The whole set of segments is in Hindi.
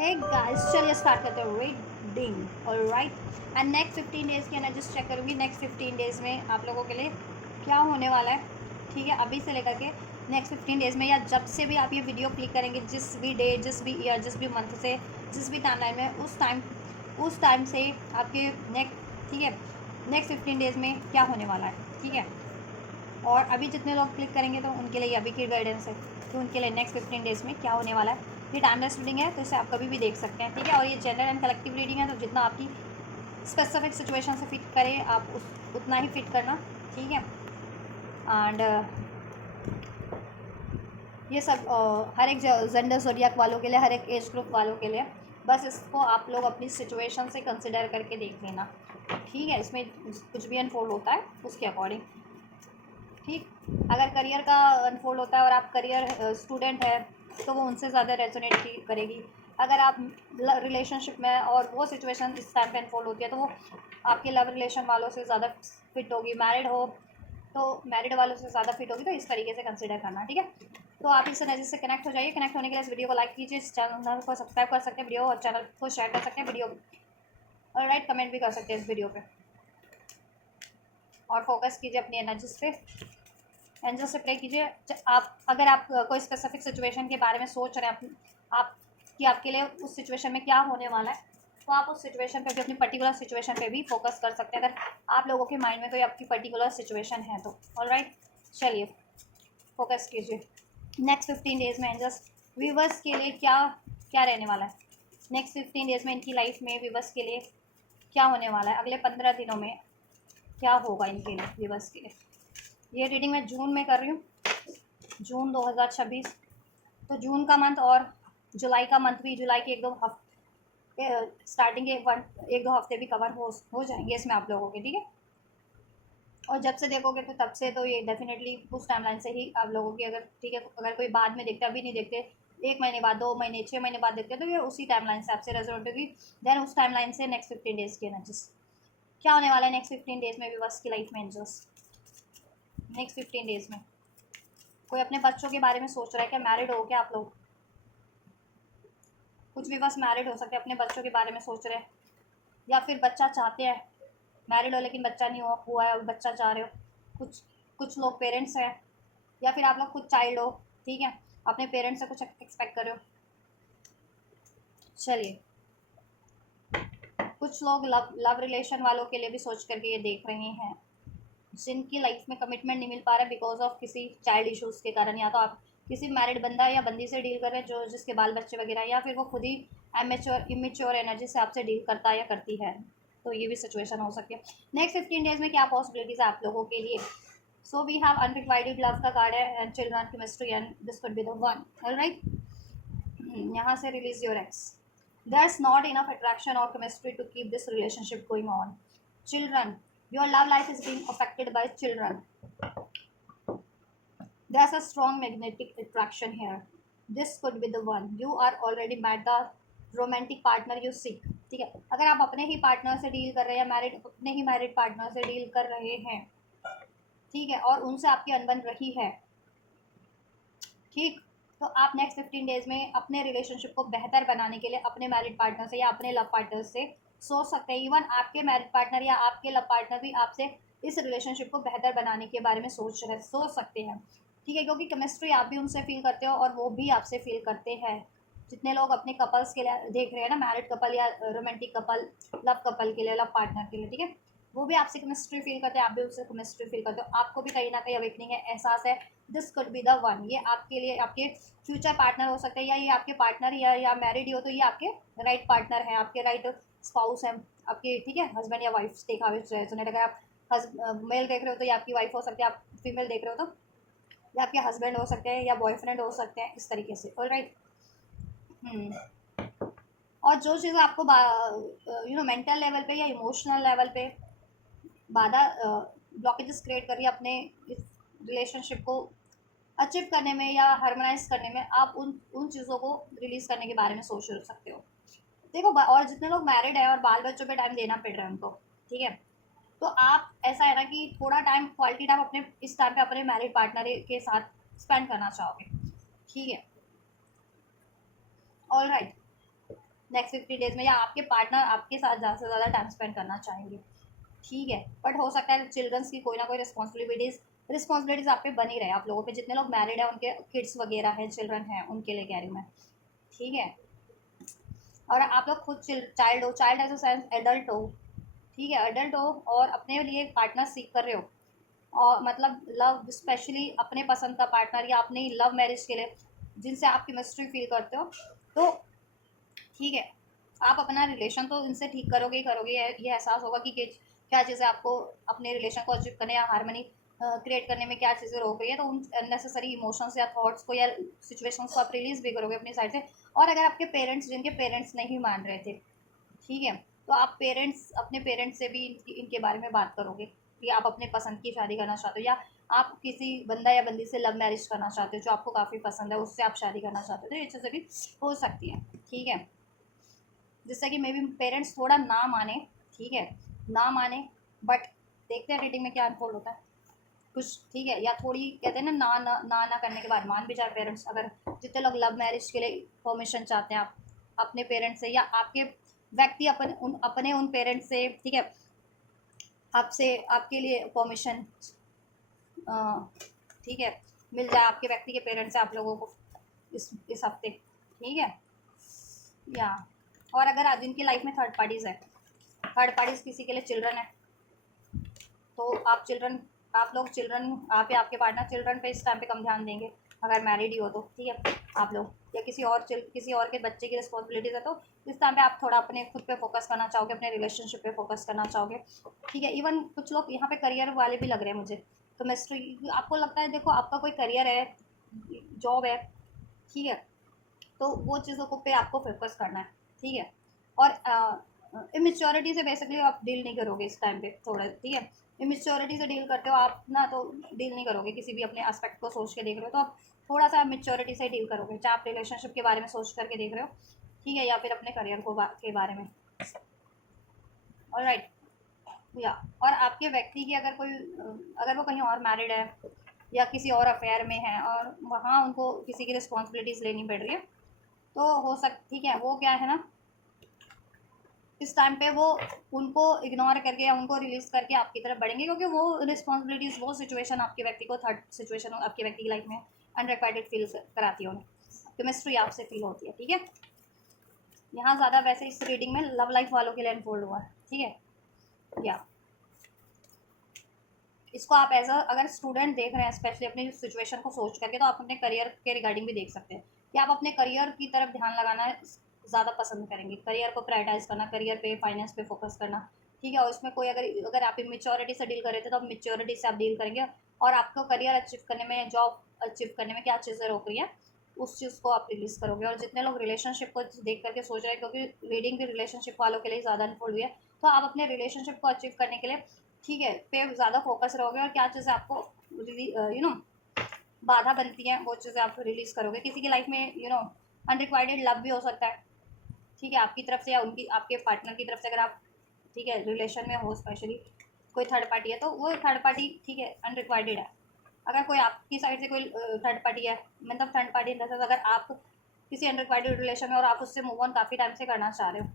हे गाइस, चलिए स्टार्ट करते हैं reading. Alright, and next 15 days की एनर्जी चेक करूँगी। नेक्स्ट 15 डेज़ में आप लोगों के लिए क्या होने वाला है, ठीक है। अभी से लेकर के नेक्स्ट 15 डेज़ में, या जब से भी आप ये वीडियो क्लिक करेंगे, जिस भी डे, जिस भी ईयर, जिस भी मंथ से, जिस भी टाइमलाइन में, उस टाइम से आपके नेक्स्ट, ठीक है, नेक्स्ट 15 डेज़ में क्या होने वाला है, ठीक है। और अभी जितने लोग क्लिक करेंगे तो उनके लिए अभी की गाइडेंस है कि उनके लिए नेक्स्ट 15 डेज़ में क्या होने वाला है। ये टाइमलेस रीडिंग है, तो इसे आप कभी भी देख सकते हैं, ठीक है। और ये जनरल एंड कलेक्टिव रीडिंग है, तो जितना आपकी स्पेसिफिक सिचुएशन से फिट करे आप उतना ही फिट करना, ठीक है। एंड ये सब हर एक जेंडर ज़ोडिएक वालों के लिए, हर एक एज ग्रुप वालों के लिए, बस इसको आप लोग अपनी सिचुएशन से कंसिडर करके देख लेना, ठीक है। इसमें कुछ भी अनफोल्ड होता है उसके अकॉर्डिंग, ठीक। अगर करियर का अनफोल्ड होता है और आप करियर स्टूडेंट है तो वो उनसे ज़्यादा रेजोनेट करेगी। अगर आप रिलेशनशिप में और वो सिचुएशन इस टाइम पे अनफोल्ड होती है तो वो आपके लव रिलेशन वालों से ज़्यादा फिट होगी। मैरिड हो तो मैरिड वालों से ज़्यादा फिट होगी। तो इस तरीके से कंसिडर करना, ठीक है। तो आप इस एनर्जी से कनेक्ट हो जाइए। कनेक्ट होने के लिए इस वीडियो को लाइक कीजिए, इस चैनल को सब्सक्राइब कर सकते हैं वीडियो, और चैनल को शेयर कर सकते हैं वीडियो, और राइट कमेंट भी कर सकते हैं इस वीडियो पे। और फोकस कीजिए अपनी एनर्जीज पे, एंजल से प्रे कीजिए। आप अगर आप कोई स्पेसिफिक सिचुएशन के बारे में सोच रहे हैं आप कि आपके लिए उस सिचुएशन में क्या होने वाला है, तो आप उस सिचुएशन पे भी, अपनी पर्टिकुलर सिचुएशन पे भी फोकस कर सकते हैं, अगर आप लोगों के माइंड में कोई आपकी पर्टिकुलर सिचुएशन है तो। ऑलराइट, चलिए फोकस कीजिए। नेक्स्ट 15 डेज़ में एंजल्स व्यूवर्स के लिए क्या क्या रहने वाला है। नेक्स्ट 15 डेज़ में इनकी लाइफ में व्यूवर्स के लिए क्या होने वाला है, अगले 15 दिनों में क्या होगा इनके लिए, व्यूवर्स के लिए। ये रीडिंग मैं जून में कर रही हूँ, जून 2026। तो जून का मंथ और जुलाई का मंथ भी, जुलाई के 1-2 हफ्ते स्टार्टिंग के 1-2 हफ्ते भी कवर हो जाएंगे इसमें आप लोगों के, ठीक है। और जब से देखोगे तो तब से, तो ये डेफिनेटली उस टाइमलाइन से ही आप लोगों की, अगर ठीक है, अगर कोई बाद में देखते, अभी नहीं देखते, 1 महीने बाद, 2 महीने, 6 महीने बाद देखते, तो ये उसी टाइमलाइन से आपसे रेजोनेट होगी। देन उस टाइमलाइन से नेक्स्ट 15 डेज़ की एनर्जीज क्या होने वाला है नेक्स्ट 15 डेज़ में भी बस की लाइफ में एंजल्स। नेक्स्ट 15 डेज़ में कोई अपने बच्चों के बारे में सोच रहा है क्या? मैरिड हो क्या आप लोग? कुछ भी बस मैरिड हो सकते हैं, अपने बच्चों के बारे में सोच रहे हैं, या फिर बच्चा चाहते हैं। मैरिड हो लेकिन बच्चा नहीं हुआ है और बच्चा चाह रहे हो। कुछ कुछ लोग पेरेंट्स हैं, या फिर आप लोग खुद चाइल्ड हो, ठीक है, अपने पेरेंट्स से कुछ एक्सपेक्ट कर रहे हो। चलिए, कुछ लोग लव रिलेशन वालों के लिए भी सोच करके ये देख रहे हैं, जिनकी लाइफ में कमिटमेंट नहीं मिल पा रहा है बिकॉज ऑफ किसी चाइल्ड इश्यूज़ के कारण। या तो आप किसी मैरिड बंदा या बंदी से डील कर रहे हैं जो जिसके बाल बच्चे वगैरह, या फिर वो खुद ही इमेच्योर एनर्जी से आपसे डील करता है या करती है। तो ये भी सिचुएशन हो सकती है। नेक्स्ट 15 डेज़ में क्या पॉसिबिलिटीज़ है आप लोगों के लिए। So we have unrequited love का कार्ड है, and children chemistry, and this could be the one. Alright, यहाँ से release your ex. There's not enough attraction or chemistry to keep this relationship going on. Children, your love life is being affected by children. There's a strong magnetic attraction here. This could be the one. You are already met the romantic partner you seek. ठीक है, अगर आप अपने ही पार्टनर से डील कर रहे हैं, या अपने ही मैरिड पार्टनर से डील कर रहे हैं, ठीक है, और उनसे आपकी अनबन रही है, ठीक, तो आप नेक्स्ट 15 डेज़ में अपने रिलेशनशिप को बेहतर बनाने के लिए अपने मैरिड पार्टनर से या अपने लव पार्टनर से सोच सकते हैं। इवन आपके मैरिड पार्टनर या आपके लव पार्टनर भी आपसे इस रिलेशनशिप को बेहतर बनाने के बारे में सोच सकते हैं, ठीक है, क्योंकि केमिस्ट्री आप भी उनसे फील करते हो और वो भी आपसे फील करते हैं। जितने लोग अपने कपल्स के लिए देख रहे हैं ना, मैरिड कपल या रोमांटिक कपल, लव कपल के लिए, लव पार्टनर के लिए, ठीक है, वो भी आपसे केमिस्ट्री फील करते हैं, आप भी उससे केमिस्ट्री फील करते हो। आपको भी कहीं ना कहीं अवेकनिंग है, एहसास है, this could be the one. ये आपके लिए आपके फ्यूचर पार्टनर हो सकते हैं, या ये आपके पार्टनर, या मैरिड हो तो ये आपके राइट पार्टनर है, आपके राइट स्पाउस है, आपके, ठीक है, हस्बैंड या वाइफ टेक रेजोनेट। अगर आप मेल देख रहे हो तो ये आपकी वाइफ हो सकती है, आप फीमेल देख रहे हो तो ये आपके हस्बैंड हो सकते हैं या बॉयफ्रेंड हो सकते हैं, इस तरीके से। ऑलराइट, और जो चीज़ आपको मेंटल लेवल पे या इमोशनल लेवल पे बाधा, ब्लॉकेजेस क्रिएट कर रही है अपने इस रिलेशनशिप को अचीव करने में या हार्मोनाइज करने में, आप उन चीज़ों को रिलीज करने के बारे में सोच सकते हो। देखो, और जितने लोग मैरिड है और बाल बच्चों पे टाइम देना पड़ रहा है उनको, ठीक है, तो आप ऐसा है ना कि थोड़ा टाइम, क्वालिटी टाइम अपने इस टाइम पे अपने मैरिड पार्टनर के साथ स्पेंड करना चाहोगे, ठीक है। ऑल राइट, नेक्स्ट 50 डेज में, या आपके पार्टनर आपके साथ ज़्यादा से ज़्यादा टाइम स्पेंड करना चाहेंगे, ठीक है। बट हो सकता है चिल्ड्रंस की कोई ना कोई रिस्पॉन्सिबिलिटीज़ आप पे बनी रहे, आप लोगों पे, जितने लोग मैरिड हैं उनके किड्स वगैरह हैं, चिल्ड्रन हैं, उनके लिए कह रही हूँ मैं, ठीक है। और आप लोग खुद चाइल्ड हो, child as a sense adult हो, ठीक है, एडल्ट हो और अपने लिए पार्टनर सीख कर रहे हो, और मतलब लव स्पेशली अपने पसंद का पार्टनर, या अपने लव मैरिज के लिए जिनसे आप केमिस्ट्री फील करते हो, तो ठीक है, आप अपना रिलेशन तो इनसे ठीक करोगे ही करोगे, ये एहसास होगा कि क्या चीज़ें आपको अपने रिलेशन को अचीव करने या हारमोनी क्रिएट करने में क्या चीज़ें रोक रही है, तो उन अननेसेसरी इमोशंस या थॉट्स को या सिचुएशंस को आप रिलीज भी करोगे अपनी साइड से। और अगर आपके पेरेंट्स, जिनके पेरेंट्स नहीं मान रहे थे, ठीक है, तो आप अपने पेरेंट्स से भी इनके बारे में बात करोगे कि आप अपने पसंद की शादी करना चाहते हो, या आप किसी बंदा या बंदी से लव मैरिज करना चाहते हो जो आपको काफ़ी पसंद है, उससे आप शादी करना चाहते हो, तो ये चीज़ें भी हो सकती हैं, ठीक है। जिससे कि मे बी पेरेंट्स थोड़ा ना माने, ठीक है, ना माने, बट देखते हैं डेटिंग में क्या अनफोल्ड होता है कुछ, ठीक है। या थोड़ी कहते हैं ना, ना करने के बाद मान भी जाए पेरेंट्स, अगर जितने लोग लव मैरिज के लिए परमिशन चाहते हैं आप अपने पेरेंट्स से, या आपके व्यक्ति अपने उन पेरेंट्स से, ठीक है, आपसे आपके लिए परमिशन, ठीक है, मिल जाए आपके व्यक्ति के पेरेंट्स से आप लोगों को इस हफ्ते, ठीक है, या। और अगर आज जिनकी लाइफ में थर्ड पार्टीज़ है, थर्ड पार्टीज़ किसी के लिए चिल्ड्रन है, तो आप लोग चिल्ड्रन, आप या आपके पार्टनर चिल्ड्रन पे इस टाइम पे कम ध्यान देंगे, अगर मैरिड ही हो तो, ठीक है, आप लोग, या किसी और के बच्चे की रिस्पॉन्सिबिलिटीज़ है, तो इस टाइम पे आप थोड़ा अपने खुद पे फोकस करना चाहोगे, अपने रिलेशनशिप पे फोकस करना चाहोगे, ठीक है। इवन कुछ लोग यहाँ पे करियर वाले भी लग रहे हैं मुझे, तो मिस्ट्री आपको लगता है, देखो आपका कोई करियर है, जॉब है, ठीक है, तो वो चीज़ों को पे आपको फोकस करना है, ठीक है। और इमेच्योरिटी से बेसिकली आप डील नहीं करोगे इस टाइम पे थोड़ा, ठीक है, इमेच्योरिटी से डील करते हो आप ना, तो डील नहीं करोगे किसी भी अपने एस्पेक्ट को सोच के देख रहे हो, तो आप थोड़ा सा मेच्योरिटी से डील करोगे, चाहे आप रिलेशनशिप के बारे में सोच करके देख रहे हो, ठीक है, या फिर अपने करियर के बारे में, ऑलराइट, या। और आपके व्यक्ति की अगर वो कहीं और मैरिड है या किसी और अफेयर में है, और वहाँ उनको किसी की रिस्पॉन्सिबिलिटीज़ लेनी पड़ रही है, तो ठीक है, वो क्या है ना, इस टाइम पे वो उनको इग्नोर करके या उनको रिलीज करके आपकी तरफ बढ़ेंगे, क्योंकि वो रिस्पॉन्सिबिलिटीज़, वो सिचुएशन आपके व्यक्ति को, थर्ड सिचुएशन आपके व्यक्ति की लाइफ में अनरिक्वाइटेड फील कराती है, उन्हें केमिस्ट्री आपसे फील होती है, ठीक है। यहाँ ज़्यादा वैसे इस रीडिंग में लव लाइफ वालों के लिए अनफोल्ड हुआ है, ठीक है, या। इसको आप अगर स्टूडेंट देख रहे हैं स्पेशली अपनी सिचुएशन को सोच करके, तो आप अपने करियर के रिगार्डिंग भी देख सकते हैं कि आप अपने करियर की तरफ ध्यान लगाना ज़्यादा पसंद करेंगे, करियर को प्रायोरिटाइज करना, करियर पे, फाइनेंस पे फोकस करना, ठीक है। और उसमें कोई अगर आप मेच्योरिटी से डील कर रहे थे, तो आप मेच्योरिटी से आप डील करेंगे, और आपको करियर अचीव करने में, जॉब अचीव करने में क्या चीज़ें रोक रही है, उस चीज़ को आप रिलीज करोगे। और जितने लोग रिलेशनशिप को देख करके सोच रहे हैं, क्योंकि रीडिंग भी रिलेशनशिप वालों के लिए ज़्यादा अनफोल्ड हुई है, तो आप अपने रिलेशनशिप को अचीव करने के लिए, ठीक है, पे ज़्यादा फोकस रहोगे, और क्या चीज़ें आपको बाधा बनती हैं, वो चीज़ें आप रिलीज़ करोगे। किसी की लाइफ में अनरिक्वाइटेड लव भी हो सकता है, ठीक है, आपकी तरफ से या उनकी, आपके पार्टनर की तरफ से, अगर आप, ठीक है, रिलेशन में हो, स्पेशली कोई थर्ड पार्टी है, तो वो थर्ड पार्टी, ठीक है, अनरिक्वाइटेड है। अगर कोई आपकी साइड से कोई थर्ड पार्टी है, मतलब third party in the sense, अगर आप किसी अनरिक्वाइटेड रिलेशन में और आप उससे मूव ऑन काफ़ी टाइम से करना चाह रहे हो,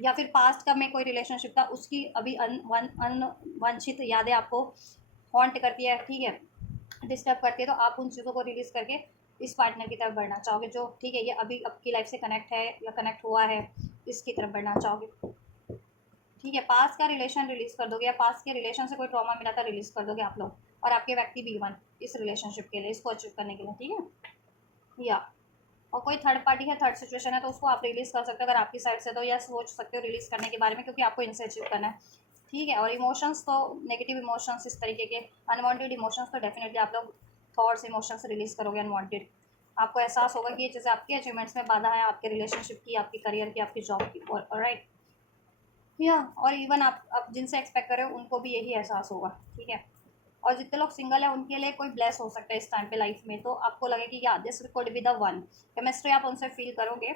या फिर पास्ट का में कोई रिलेशनशिप था, उसकी अभी अनवांछित यादें आपको हॉन्ट करती है, ठीक है, डिस्टर्ब करती है, तो आप उन चीज़ों को रिलीज़ करके इस पार्टनर की तरफ बढ़ना चाहोगे, जो, ठीक है, ये अभी आपकी लाइफ से कनेक्ट है या कनेक्ट हुआ है, इसकी तरफ बढ़ना चाहोगे, ठीक है। पास्ट का रिलेशन रिलीज़ कर दोगे, या पास्ट के रिलेशन से कोई ट्रॉमा मिला था, रिलीज़ कर दोगे आप लोग, और आपके व्यक्ति भी वन इस रिलेशनशिप के लिए, इसको अचीव करने के लिए, ठीक है, या। और कोई थर्ड पार्टी है, थर्ड सिचुएशन है, तो उसको आप रिलीज़ कर सकते हो अगर आपकी साइड से, तो या सोच सकते हो रिलीज़ करने के बारे में, क्योंकि आपको इनसे अचीव करना है, ठीक है। और इमोशंस तो, नेगेटिव इमोशंस, इस तरीके के अनवांटेड इमोशंस, तो डेफिनेटली आप लोग थॉट्स, इमोशंस रिलीज़ करोगे अनवांटेड। आपको एहसास होगा कि ये चीज़ें आपके अचीवमेंट्स में बाधा है, आपके रिलेशनशिप की, आपकी करियर की, आपकी जॉब की, और राइट, या। और इवन आप जिनसे एक्सपेक्ट कर रहे हो उनको भी यही एहसास होगा, ठीक है। और जितने लोग सिंगल है उनके लिए कोई ब्लेस हो सकता है इस टाइम पे लाइफ में, तो आपको लगे कि या this could be the one, chemistry आप उनसे फील करोगे,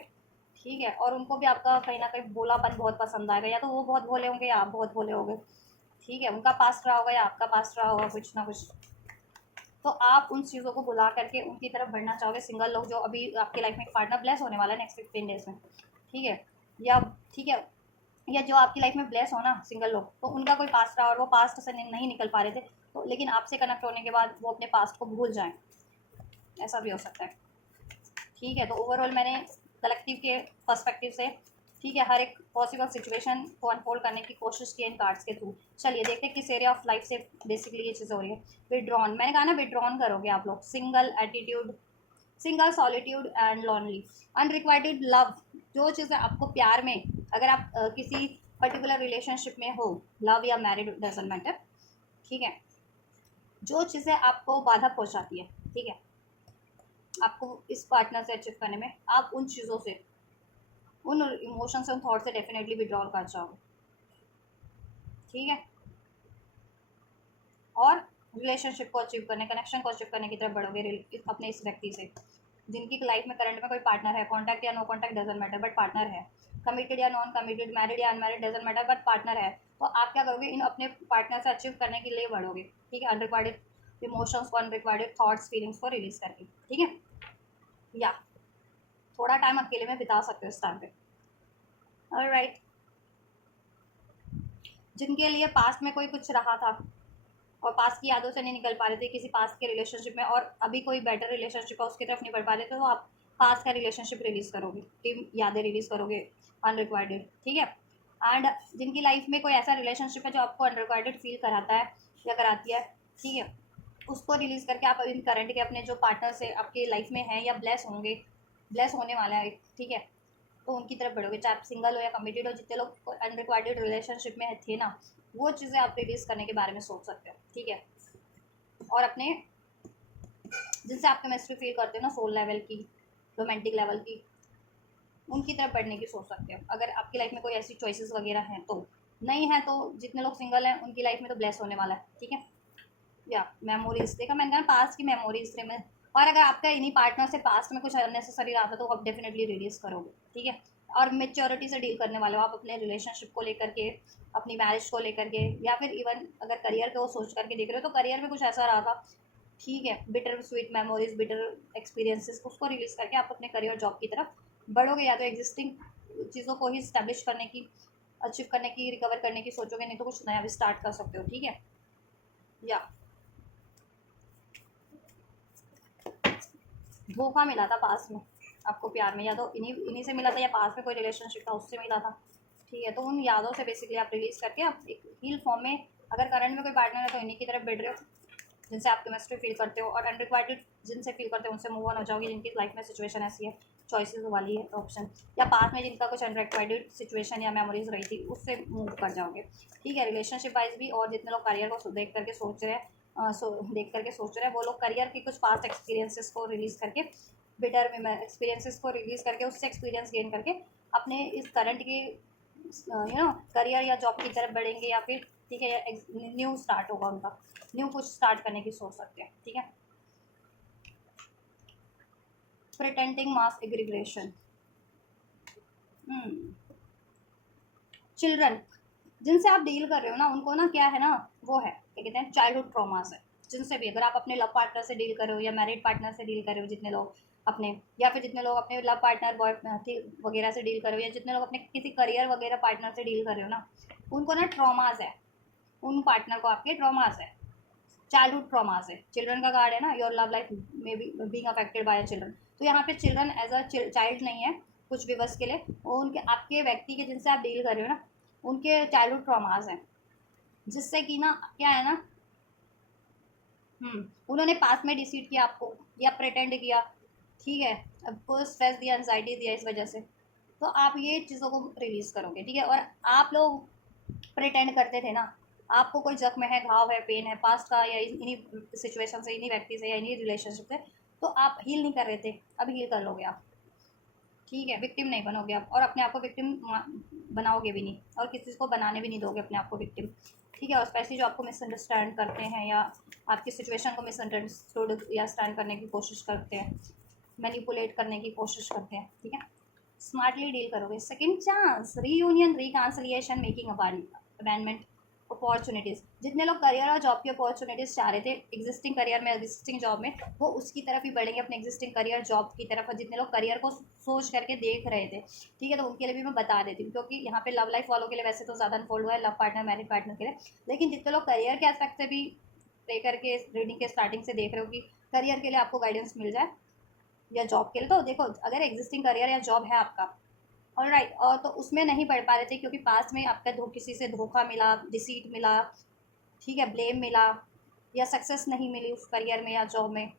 ठीक है। और उनको भी आपका कहीं ना कहीं भोलापन बहुत पसंद आएगा, या तो वो बहुत भोले होंगे या आप बहुत भोले होंगे, ठीक है। उनका पास्ट रहा होगा या आपका पास्ट रहा होगा, कुछ ना कुछ, तो आप उन चीज़ों को भुला करके उनकी तरफ बढ़ना चाहोगे, सिंगल लोग जो अभी आपकी लाइफ में एक पार्टनर ब्लेस होने वाला है नेक्स्ट 15 डेज में, ठीक है, या ठीक है, या जो आपकी लाइफ में ब्लेस हो ना सिंगल लोग, तो उनका कोई पास्ट रहा और वो पास्ट से नहीं निकल पा रहे थे, तो लेकिन आपसे कनेक्ट होने के बाद वो अपने पास्ट को भूल जाएं, ऐसा भी हो सकता है। ठीक है, तो ओवरऑल मैंने कलेक्टिव के पर्सपेक्टिव से, ठीक है, हर एक पॉसिबल सिचुएशन को अनफोल्ड करने की कोशिश की इन कार्ड्स के थ्रू। चलिए देखते हैं किस एरिया ऑफ लाइफ से बेसिकली ये चीज़ हो रही है। विड्रॉन, मैंने कहा ना विड्रॉन करोगे आप लोग, single attitude, single solitude and lonely, unrequited love, जो चीज़ें आपको प्यार में, अगर आप किसी पर्टिकुलर रिलेशनशिप में हो, लव या मैरिड डजंट मैटर, ठीक है, जो चीज़ें आपको बाधा पहुंचाती है, ठीक है, आपको इस पार्टनर से अचीव करने में, आप उन चीज़ों से, उन इमोशन से, उन थॉट से डेफिनेटली विड्रॉल कर जाओगे, ठीक है, और रिलेशनशिप को अचीव करने, कनेक्शन को अचीव करने की तरफ बढ़ोगे अपने इस व्यक्ति से, जिनकी लाइफ में करंट में कोई पार्टनर है, कॉन्टैक्ट या no contact doesn't matter, but partner है, कमिटेड या नॉन कमिटेड, मैरिड या unmarried doesn't matter, but partner है, तो आप क्या करोगे, इन अपने पार्टनर से अचीव करने के लिए बढ़ोगे, ठीक है, अनरिक्वायर्ड इमोशंस को, अनरिक्वायर्ड थॉट्स फीलिंग्स को रिलीज करके, ठीक है, या थोड़ा टाइम अकेले में बिता सकते हो इस टाइम पे। ऑलराइट, जिनके लिए पास्ट में कोई कुछ रहा था और पास्ट की यादों से नहीं निकल पा रहे थे किसी पास्ट के रिलेशनशिप में, और अभी कोई बेटर रिलेशनशिप है उसकी तरफ नहीं बढ़ पा रहे थे, तो आप पास्ट का रिलेशनशिप रिलीज करोगे, कि यादें रिलीज करोगे अनरिक्वायर्ड, ठीक है। एंड जिनकी लाइफ में कोई ऐसा रिलेशनशिप है जो आपको अनरिक्वायर्ड फील कराता है या कराती है, ठीक है, उसको रिलीज करके आप इन करंट के अपने जो पार्टनर से आपके लाइफ में हैं या ब्लेस होंगे, ब्लेस होने वाला है, ठीक है, तो उनकी तरफ बढ़ोगे, चाहे आप सिंगल हो या कमिटेड हो, जितने लोग अनरिक्वायर्ड रिलेशनशिप में थे ना, वो चीज़ें आप रिलीज करने के बारे में सोच सकते हो, ठीक है, और अपने जिनसे आप केमिस्ट्री फील करते हो ना, सोल लेवल की, रोमांटिक लेवल की, उनकी तरफ बढ़ने की सोच सकते हो, अगर आपकी लाइफ में कोई ऐसी चॉइसेस वगैरह हैं तो। नहीं है तो जितने लोग सिंगल हैं उनकी लाइफ में तो ब्लेस होने वाला है, ठीक है, या मेमोरीज देखा मैंने कहा, पास्ट की मेमोरीज थे में, और अगर आपका इन्हीं पार्टनर से पास्ट में कुछ अननेसेसरी रहा था तो आप डेफिनेटली रिलीज करोगे, ठीक है, और मेच्योरिटी से डील करने वाले हो आप अपने रिलेशनशिप को लेकर के, अपनी मैरिज को लेकर के, या फिर इवन अगर करियर को सोच करके देख रहे हो तो करियर में कुछ ऐसा रहा था, ठीक है, bitter sweet memories, bitter experiences, उसको रिलीज करके आप अपने करियर जॉब की तरफ बढ़ोगे, या तो एग्जिस्टिंग चीज़ों को ही स्टैब्लिश करने की, अचीव करने की, रिकवर करने की सोचोगे, नहीं तो कुछ नया भी स्टार्ट कर सकते हो, ठीक है, या धोखा मिला था पास में आपको प्यार में, या तो इन्हीं इन्हीं से मिला था, या पास में कोई रिलेशनशिप था उससे मिला था, ठीक है, तो उन यादों से बेसिकली आप रिलीज करके आप एक हील फॉर्म में, अगर करंट में कोई पार्टनर है तो इन्हीं की तरफ बढ़ रहे हो, जिनसे आप केमिस्ट्री फील करते हो, और अनरिक्वायर्ड जिनसे फील करते हो उनसे मूव ऑन हो जाओगे, जिनकी लाइफ में सिचुएशन ऐसी है, चॉइसेस वाली है ऑप्शन, या पास में जिनका कुछ अनरिक्वायर्ड सिचुएशन या मेमोरीज रही थी उससे मूव कर जाओगे, ठीक है, रिलेशनशिप वाइज भी, और जितने लोग करियर को देख करके सोच रहे हैं, देख करके सोच रहे हैं, वो लोग करियर के कुछ पास्ट एक्सपीरियंसेस को रिलीज करके, बिटर में एक्सपीरियंसेस को रिलीज करके, उससे एक्सपीरियंस गेन करके अपने इस करंट के करियर या जॉब की तरफ बढ़ेंगे, या फिर ठीक है न्यू स्टार्ट होगा उनका, न्यू कुछ स्टार्ट करने की सोच सकते हैं, ठीक है। प्रिटेंडिंग मास एग्रीग्रेशन, चिल्ड्रन, जिनसे आप डील कर रहे हो ना, उनको ना क्या है ना, वो है क्या कहते हैं, चाइल्डहुड ट्रॉमास है, जिनसे भी, अगर आप अपने लव पार्टनर से डील कर रहे हो या मैरिड पार्टनर से डील कर रहे हो, जितने लोग अपने, या फिर जितने लोग अपने लव पार्टनर बॉय वगैरह से डील कर रहे हो, या जितने लोग अपने किसी करियर वगैरह पार्टनर से डील कर रहे हो ना, उनको ना ट्रॉमास है, उन पार्टनर को आपके ट्रॉमास है, चाइल्डहुड ट्रॉमास है, चिल्ड्रन का कार्ड है ना, योर लव लाइफ में be being affected by children, तो यहाँ पे चिल्ड्रन एज अ चाइल्ड नहीं है कुछ भी बस के लिए, वो उनके आपके व्यक्ति के जिनसे आप डील कर रहे हो ना, उनके चाइल्डहुड ट्रॉमास हैं, जिससे कि ना क्या है ना, उन्होंने पास में डिसीट किया आपको, या प्रिटेंड किया, ठीक है, आपको स्ट्रेस दिया, एंजाइटी दिया इस वजह से, तो आप ये चीज़ों को रिलीज करोगे, ठीक है, और आप लोग प्रिटेंड करते थे ना, आपको कोई जख्म है, घाव है, पेन है पास्ट का, या इन्हीं सिचुएशन से, इन्हीं व्यक्ति से, या इन्हीं रिलेशनशिप से, तो आप हील नहीं कर रहे थे, अब हील कर लोगे आप, ठीक है, विक्टिम नहीं बनोगे आप, और अपने आप को विक्टिम बनाओगे भी नहीं, और किसी को बनाने भी नहीं दोगे अपने आप को विक्टिम, ठीक है, और स्पेशली जो आपको मिसअंडरस्टैंड करते हैं, या आपकी सिचुएशन को मिसअंडरस्टूड या स्टैंड करने की कोशिश करते हैं, मैनिपुलेट करने की कोशिश करते हैं, ठीक है, स्मार्टली डील करोगे। Second chance, reunion, reconciliation, making amendment, opportunities, जितने लोग करियर और जॉब की अपॉर्चुनिटीज़ चाह रहे थे एग्जिस्टिंग करियर में, एग्जिस्टिंग जॉब में, वो उसकी तरफ ही बढ़ेंगे, अपने एग्जिस्टिंग करियर जॉब की तरफ। और जितने लोग करियर को सोच करके देख रहे थे, ठीक है, तो उनके लिए भी मैं बता देती हूँ, क्योंकि यहाँ पे लव लाइफ वालों के लिए वैसे तो ज़्यादा अनफोल्ड हुआ है, लव पार्टनर मैरिड पार्टनर के लिए, लेकिन जितने लोग करियर के एस्पेक्ट से भी प्रे करके रीडिंग के स्टार्टिंग से देख रहे हो कि करियर के लिए आपको गाइडेंस मिल जाए या जॉब के लिए, तो देखो अगर एग्जिस्टिंग करियर या जॉब है आपका, ऑलराइट, और तो उसमें नहीं बढ़ पा रहे थे क्योंकि पास में आपका किसी से धोखा मिला, डिसीट मिला, ठीक है, ब्लेम मिला, या सक्सेस नहीं मिली उस करियर में या जॉब में,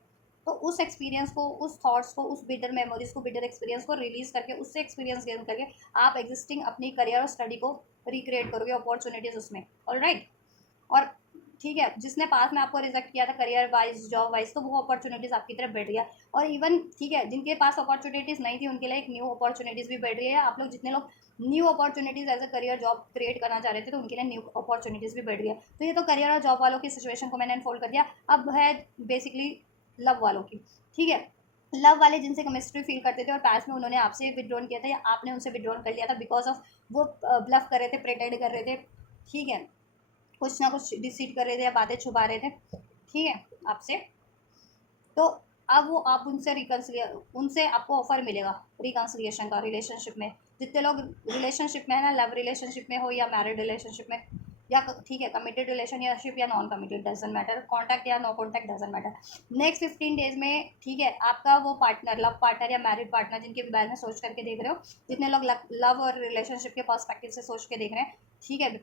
तो उस एक्सपीरियंस को, उस थॉट्स को, उस बिटर मेमोरीज को, बिटर एक्सपीरियंस को रिलीज करके, उससे एक्सपीरियंस गेन करके आप एग्जिस्टिंग अपनी करियर और स्टडी को रिक्रिएट करोगे, अपॉर्चुनिटीज़ उसमें, ऑलराइट। और ठीक है, जिसने पास में आपको रिजेक्ट किया था करियर वाइज, जॉब वाइज, तो वो अपॉर्चुनिटीज़ आपकी तरफ बढ़ रही है। और इवन ठीक है, जिनके पास अपॉर्चुनिटीज़ नहीं थी उनके लिए एक न्यू अपॉर्चुनिटीज़ भी बढ़ रही है। आप लोग जितने लोग new opportunities as a career job create करना चाह रहे थे, तो उनके लिए न्यू अपॉर्चुनिटीज़ भी बढ़ रही है। तो ये तो करियर और जॉब वालों की सिचुएशन को मैंने अनफोल्ड कर दिया। अब है बेसिकली लव वालों की, ठीक है। लव वाले जिनसे केमिस्ट्री फील करते थे और पास में उन्होंने आपसे विड्रॉन किया था या आपने उनसे विड्रॉन कर लिया था, बिकॉज ऑफ वो ब्लफ कर रहे थे, प्रिटेंड कर रहे थे, ठीक है, कुछ ना कुछ डिसीट कर रहे थे या बातें छुपा रहे थे, ठीक है, आपसे। तो अब वो आप उनसे उनसे आपको ऑफर मिलेगा रिकन्सिलिएशन का रिलेशनशिप में। जितने लोग रिलेशनशिप में है ना, लव रिलेशनशिप में हो या मैरिड रिलेशनशिप में, या ठीक है कमिटेड रिलेशनशिप या non committed, doesn't matter, contact या no contact doesn't matter, next 15 days में, ठीक है, आपका वो पार्टनर, लव पार्टनर या मैरिड पार्टनर जिनके बारे में सोच करके देख रहे हो, जितने लोग लव और रिलेशनशिप के पर्सपेक्टिव से सोच के देख रहे हैं, ठीक है,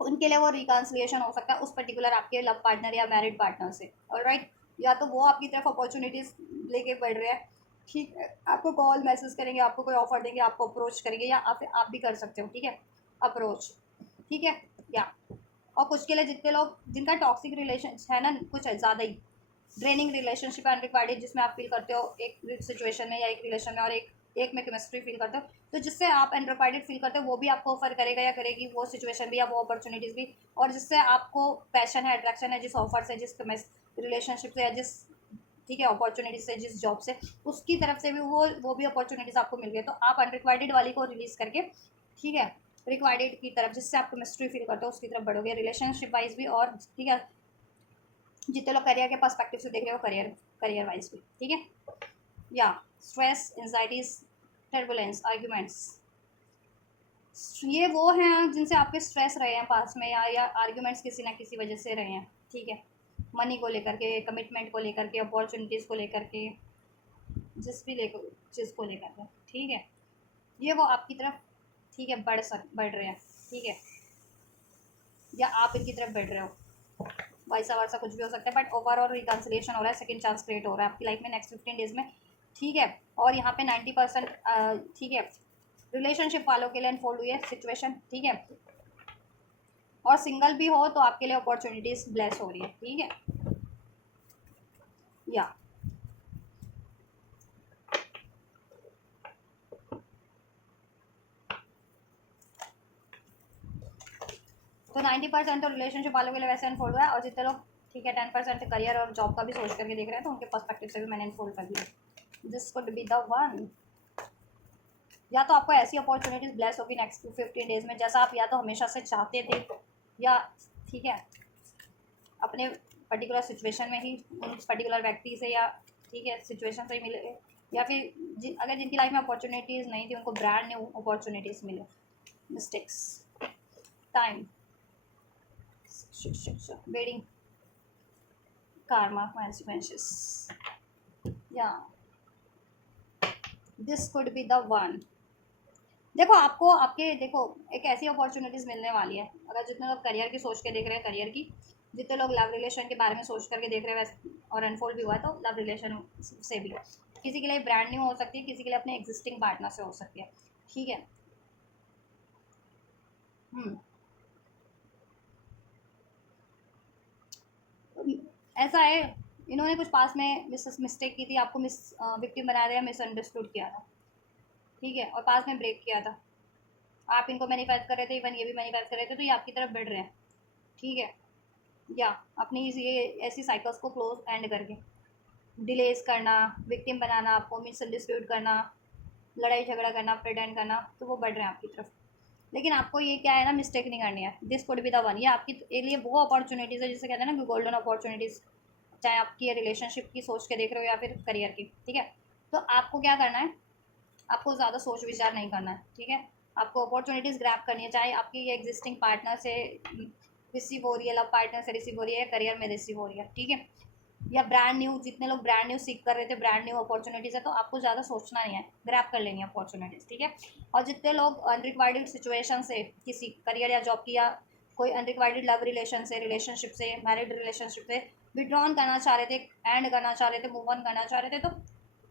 उनके लिए वो रिकन्सिलिएशन हो सकता है उस पर्टिकुलर आपके लव पार्टनर या मैरिड पार्टनर से, ऑलराइट। या तो वो आपकी तरफ अपॉर्चुनिटीज़ लेके बढ़ रहे हैं, ठीक है, आपको कॉल मैसेज करेंगे, आपको कोई ऑफर देंगे, आपको अप्रोच करेंगे, या आप भी कर सकते हो, ठीक है, अप्रोच, ठीक है, या। और कुछ के लिए जितने लोग जिनका टॉक्सिक रिलेशन है ना, कुछ ज़्यादा ही ड्रेनिंग रिलेशनशिप है अनरिक्वायर्ड, जिसमें आप फील करते हो एक सिचुएशन में या एक रिलेशन में और एक में केमिस्ट्री फील करते हो, तो जिससे आप अनरिक्वायर्ड फील करते हो वो भी आपको ऑफर करेगा या करेगी, वो सिचुएशन भी या वो अपॉर्चुनिटीज़ भी। और जिससे आपको पैशन है, अट्रैक्शन है, जिस ऑफर से, जिस रिलेशनशिप से, या जिस, ठीक है, अपॉर्चुनिटी से, जिस जॉब से, उसकी तरफ से भी वो भी अपॉर्चुनिटीज़ आपको मिल गई, तो आप अनरिक्वायर्ड वाली को रिलीज़ करके, ठीक है, रिक्वायर्ड की तरफ, जिससे आप केमिस्ट्री फील करते हो उसकी तरफ बढ़ोगे रिलेशनशिप वाइज भी, और ठीक है, जितने लोग करियर के पर्सपेक्टिव से देख रहे हो करियर वाइज भी, ठीक है, या। स्ट्रेस, एंजाइटीज, टर्बुलेंस, आर्ग्यूमेंट्स, ये वो हैं जिनसे आपके स्ट्रेस रहे हैं पास में, या आर्ग्यूमेंट्स किसी ना किसी वजह से रहे हैं, ठीक है, मनी को लेकर के, कमिटमेंट को लेकर के, अपॉर्चुनिटीज़ को लेकर के, जिस भी लेकर चीज़ को लेकर के, ठीक है, ये वो आपकी तरफ, ठीक है, बढ़ रहे हैं, ठीक है, या आप इनकी तरफ बढ़ रहे हो, वैसा वैसा कुछ भी हो सकता है, बट ओवरऑल रिकन्सिलिएशन हो रहा है, सेकंड चांस क्रिएट हो रहा है आपकी लाइफ में नेक्स्ट 15 डेज में, ठीक है। और यहाँ पे 90%, ठीक है, रिलेशनशिप वालों के लिए अनफोल्ड हुई है सिचुएशन, ठीक है, और सिंगल भी हो तो आपके लिए अपॉर्चुनिटीज ब्लेस हो रही है, ठीक है, या। तो 90% तो रिलेशनशिप वालों के लिए वैसे अनफोल्ड हुआ है, और जितने लोग, ठीक है, 10% करियर और जॉब का भी सोच करके देख रहे हैं, तो उनके पर्सपेक्टिव से भी मैंने अनफोल्ड कर दिया। This could be the one. या तो आपको ऐसी अपॉर्चुनिटीज़ ब्लेस होगी नेक्स्ट 15 डेज में, जैसा आप या तो हमेशा से चाहते थे, या ठीक है, अपने पर्टिकुलर सिचुएशन में ही उन पर्टिकुलर व्यक्ति से, या ठीक है सिचुएशन से ही मिले, या फिर अगर जिनकी लाइफ में अपॉर्चुनिटीज़ नहीं थी उनको ब्रांड न्यू अपॉर्चुनिटीज़ मिले। Mistakes, time, waiting, karma consequences, yeah, this could be the one। देखो आपको आपके देखो एक ऐसी अपॉर्चुनिटीज़ मिलने वाली है, अगर जितने लोग करियर की सोच के देख रहे हैं करियर की, जितने लोग लव रिलेशन के बारे में सोच करके देख रहे हैं वैसे, और अनफोल्ड भी हुआ है, तो लव रिलेशन से भी किसी के लिए ब्रांड न्यू हो सकती है, किसी के लिए अपने एग्जिस्टिंग पार्टनर से हो सकती है, ठीक है। ऐसा है, इन्होंने कुछ पास में मिस्टेक की थी, आपको विक्टिम बना दिया, मिसअंडरस्टूड किया था, ठीक है, और पास में ब्रेक किया था, आप इनको मैनिफेस्ट कर रहे थे, इवन ये भी मैनिफेस्ट कर रहे थे, तो ये आपकी तरफ बढ़ रहे हैं, ठीक है, या अपनी ये ऐसी साइकिल्स को क्लोज एंड करके डिलेज करना, विक्टिम बनाना, आपको मिसअंडरस्टूड करना, लड़ाई झगड़ा करना, प्रिटेंड करना, तो वो बढ़ रहे हैं आपकी तरफ, लेकिन आपको ये क्या है ना, मिस्टेक नहीं करनी है। This could be the one, ये आपके लिए वो अपॉर्चुनिटीज़ है जिसे कहते हैं ना गोल्डन अपॉर्चुनिटीज़, चाहे आपकी रिलेशनशिप की सोच के देख रहे हो या फिर करियर की, ठीक है। तो आपको क्या करना है, आपको ज़्यादा सोच विचार नहीं करना है, ठीक है। आपको अपॉर्चुनिटीज़ ग्रैब करनी है, चाहे आपकी ये एग्जिस्टिंग पार्टनर से रिसीव हो रही है, लव पार्टनर से रिसीव हो रही है, करियर में रिसीव हो रही है, ठीक है। या ब्रांड न्यू, जितने लोग ब्रांड न्यू सीख कर रहे थे, ब्रांड न्यू अपॉर्चुनिटीज़ है, तो आपको ज़्यादा सोचना नहीं है, ग्रैब कर लेनी है अपॉर्चुनिटीज़, ठीक है। और जितने लोग अनरिक्वायर्ड सिचुएशन से किसी करियर या जॉब की या कोई अनरिक्वायर्ड लव रिलेशन से, रिलेशनशिप से, मैरिड रिलेशनशिप से विड्रॉन करना चाह रहे थे, एंड करना चाह रहे थे, मूव ऑन करना चाह रहे थे, तो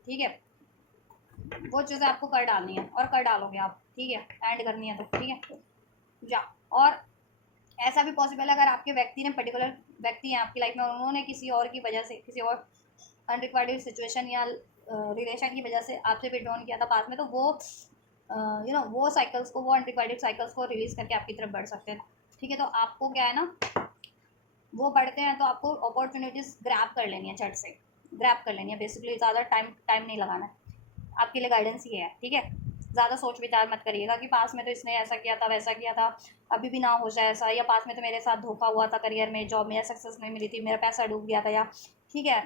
ठीक है, वो चीज़ें आपको कर डालनी है और कर डालोगे आप, ठीक है, एंड करनी है तो, ठीक है। या और ऐसा भी पॉसिबल है अगर आपके व्यक्ति ने, पर्टिकुलर व्यक्ति हैं आपकी लाइफ में, उन्होंने किसी और की वजह से, किसी और अनरिक्वायर्ड सिचुएशन या रिलेशन की वजह से आपसे विड्रॉन किया था पास में, तो वो वो साइकिल्स को, वो अनरिक्वायर्ड साइकिल्स को रिलीज करके आपकी तरफ बढ़ सकते हैं, ठीक है। तो आपको क्या है ना, वो बढ़ते हैं तो आपको अपॉर्चुनिटीज़ ग्रैब कर लेनी है, झट से ग्रैब कर लेनी है, बेसिकली ज़्यादा टाइम टाइम नहीं लगाना है। आपके लिए गाइडेंस ये है, ठीक है। ज़्यादा सोच विचार मत करिएगा कि पास में तो इसने ऐसा किया था, वैसा किया था, अभी भी ना हो जाए ऐसा, या पास में तो मेरे साथ धोखा हुआ था करियर में, जॉब में सक्सेस नहीं मिली थी, मेरा पैसा डूब गया था, या ठीक है,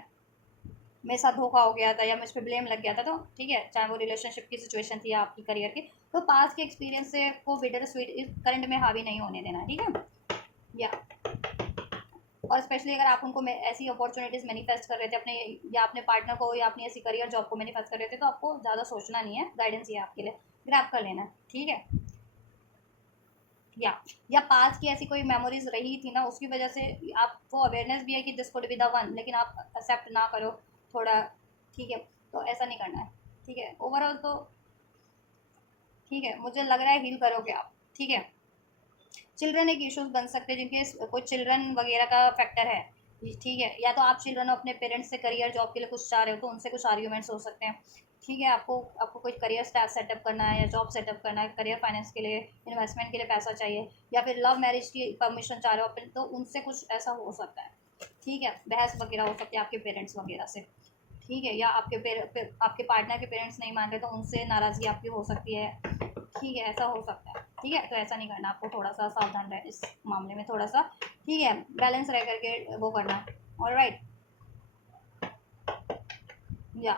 मेरे साथ धोखा हो गया था, या मुझ पर ब्लेम लग गया था, तो ठीक है, चाहे वो रिलेशनशिप की सिचुएशन थी या आपकी करियर की, तो पास के एक्सपीरियंस से को बिटर स्वीट करंट में हावी नहीं होने देना, ठीक है। या और स्पेशली अगर आप उनको ऐसी अपॉर्चुनिटीज़ मैनिफेस्ट कर रहे थे अपने, या अपने पार्टनर को, या अपनी ऐसी करियर जॉब को मैनिफेस्ट कर रहे थे, तो आपको ज़्यादा सोचना नहीं है, गाइडेंस ये आपके लिए ग्रैब कर लेना है, ठीक है। या या पास की ऐसी कोई मेमोरीज रही थी ना, उसकी वजह से आपको अवेयरनेस भी है कि this could be the one, लेकिन आप एक्सेप्ट ना करो थोड़ा, ठीक है। तो ऐसा नहीं करना है, ठीक है। ओवरऑल तो ठीक है, मुझे लग रहा है हील करोगे आप, ठीक है। चिल्ड्रन एक इश्यूज बन सकते हैं जिनके कोई चिल्ड्रन वगैरह का फैक्टर है, ठीक है। या तो आप चिल्ड्रन अपने पेरेंट्स से करियर जॉब के लिए कुछ चाह रहे हो, तो उनसे कुछ आर्ग्यूमेंट्स हो सकते हैं, ठीक है। आपको आपको कोई करियर सेटअप करना है, या जॉब सेटअप करना है, करियर फाइनेंस के लिए, इन्वेस्टमेंट के लिए पैसा चाहिए, या फिर लव मैरिज की परमिशन चाह रहे हो अपने, तो उनसे कुछ ऐसा हो सकता है, ठीक है। बहस वगैरह हो सकती है आपके पेरेंट्स वगैरह से, ठीक है। या आपके पार्टनर के पेरेंट्स नहीं मान रहे, तो उनसे नाराज़गी आपकी हो सकती है, ठीक है, ऐसा हो सकता है, ठीक है। तो ऐसा नहीं करना, आपको थोड़ा सा सावधान रहे इस मामले में, थोड़ा सा, ठीक है, बैलेंस रह करके वो करना, ऑलराइट। या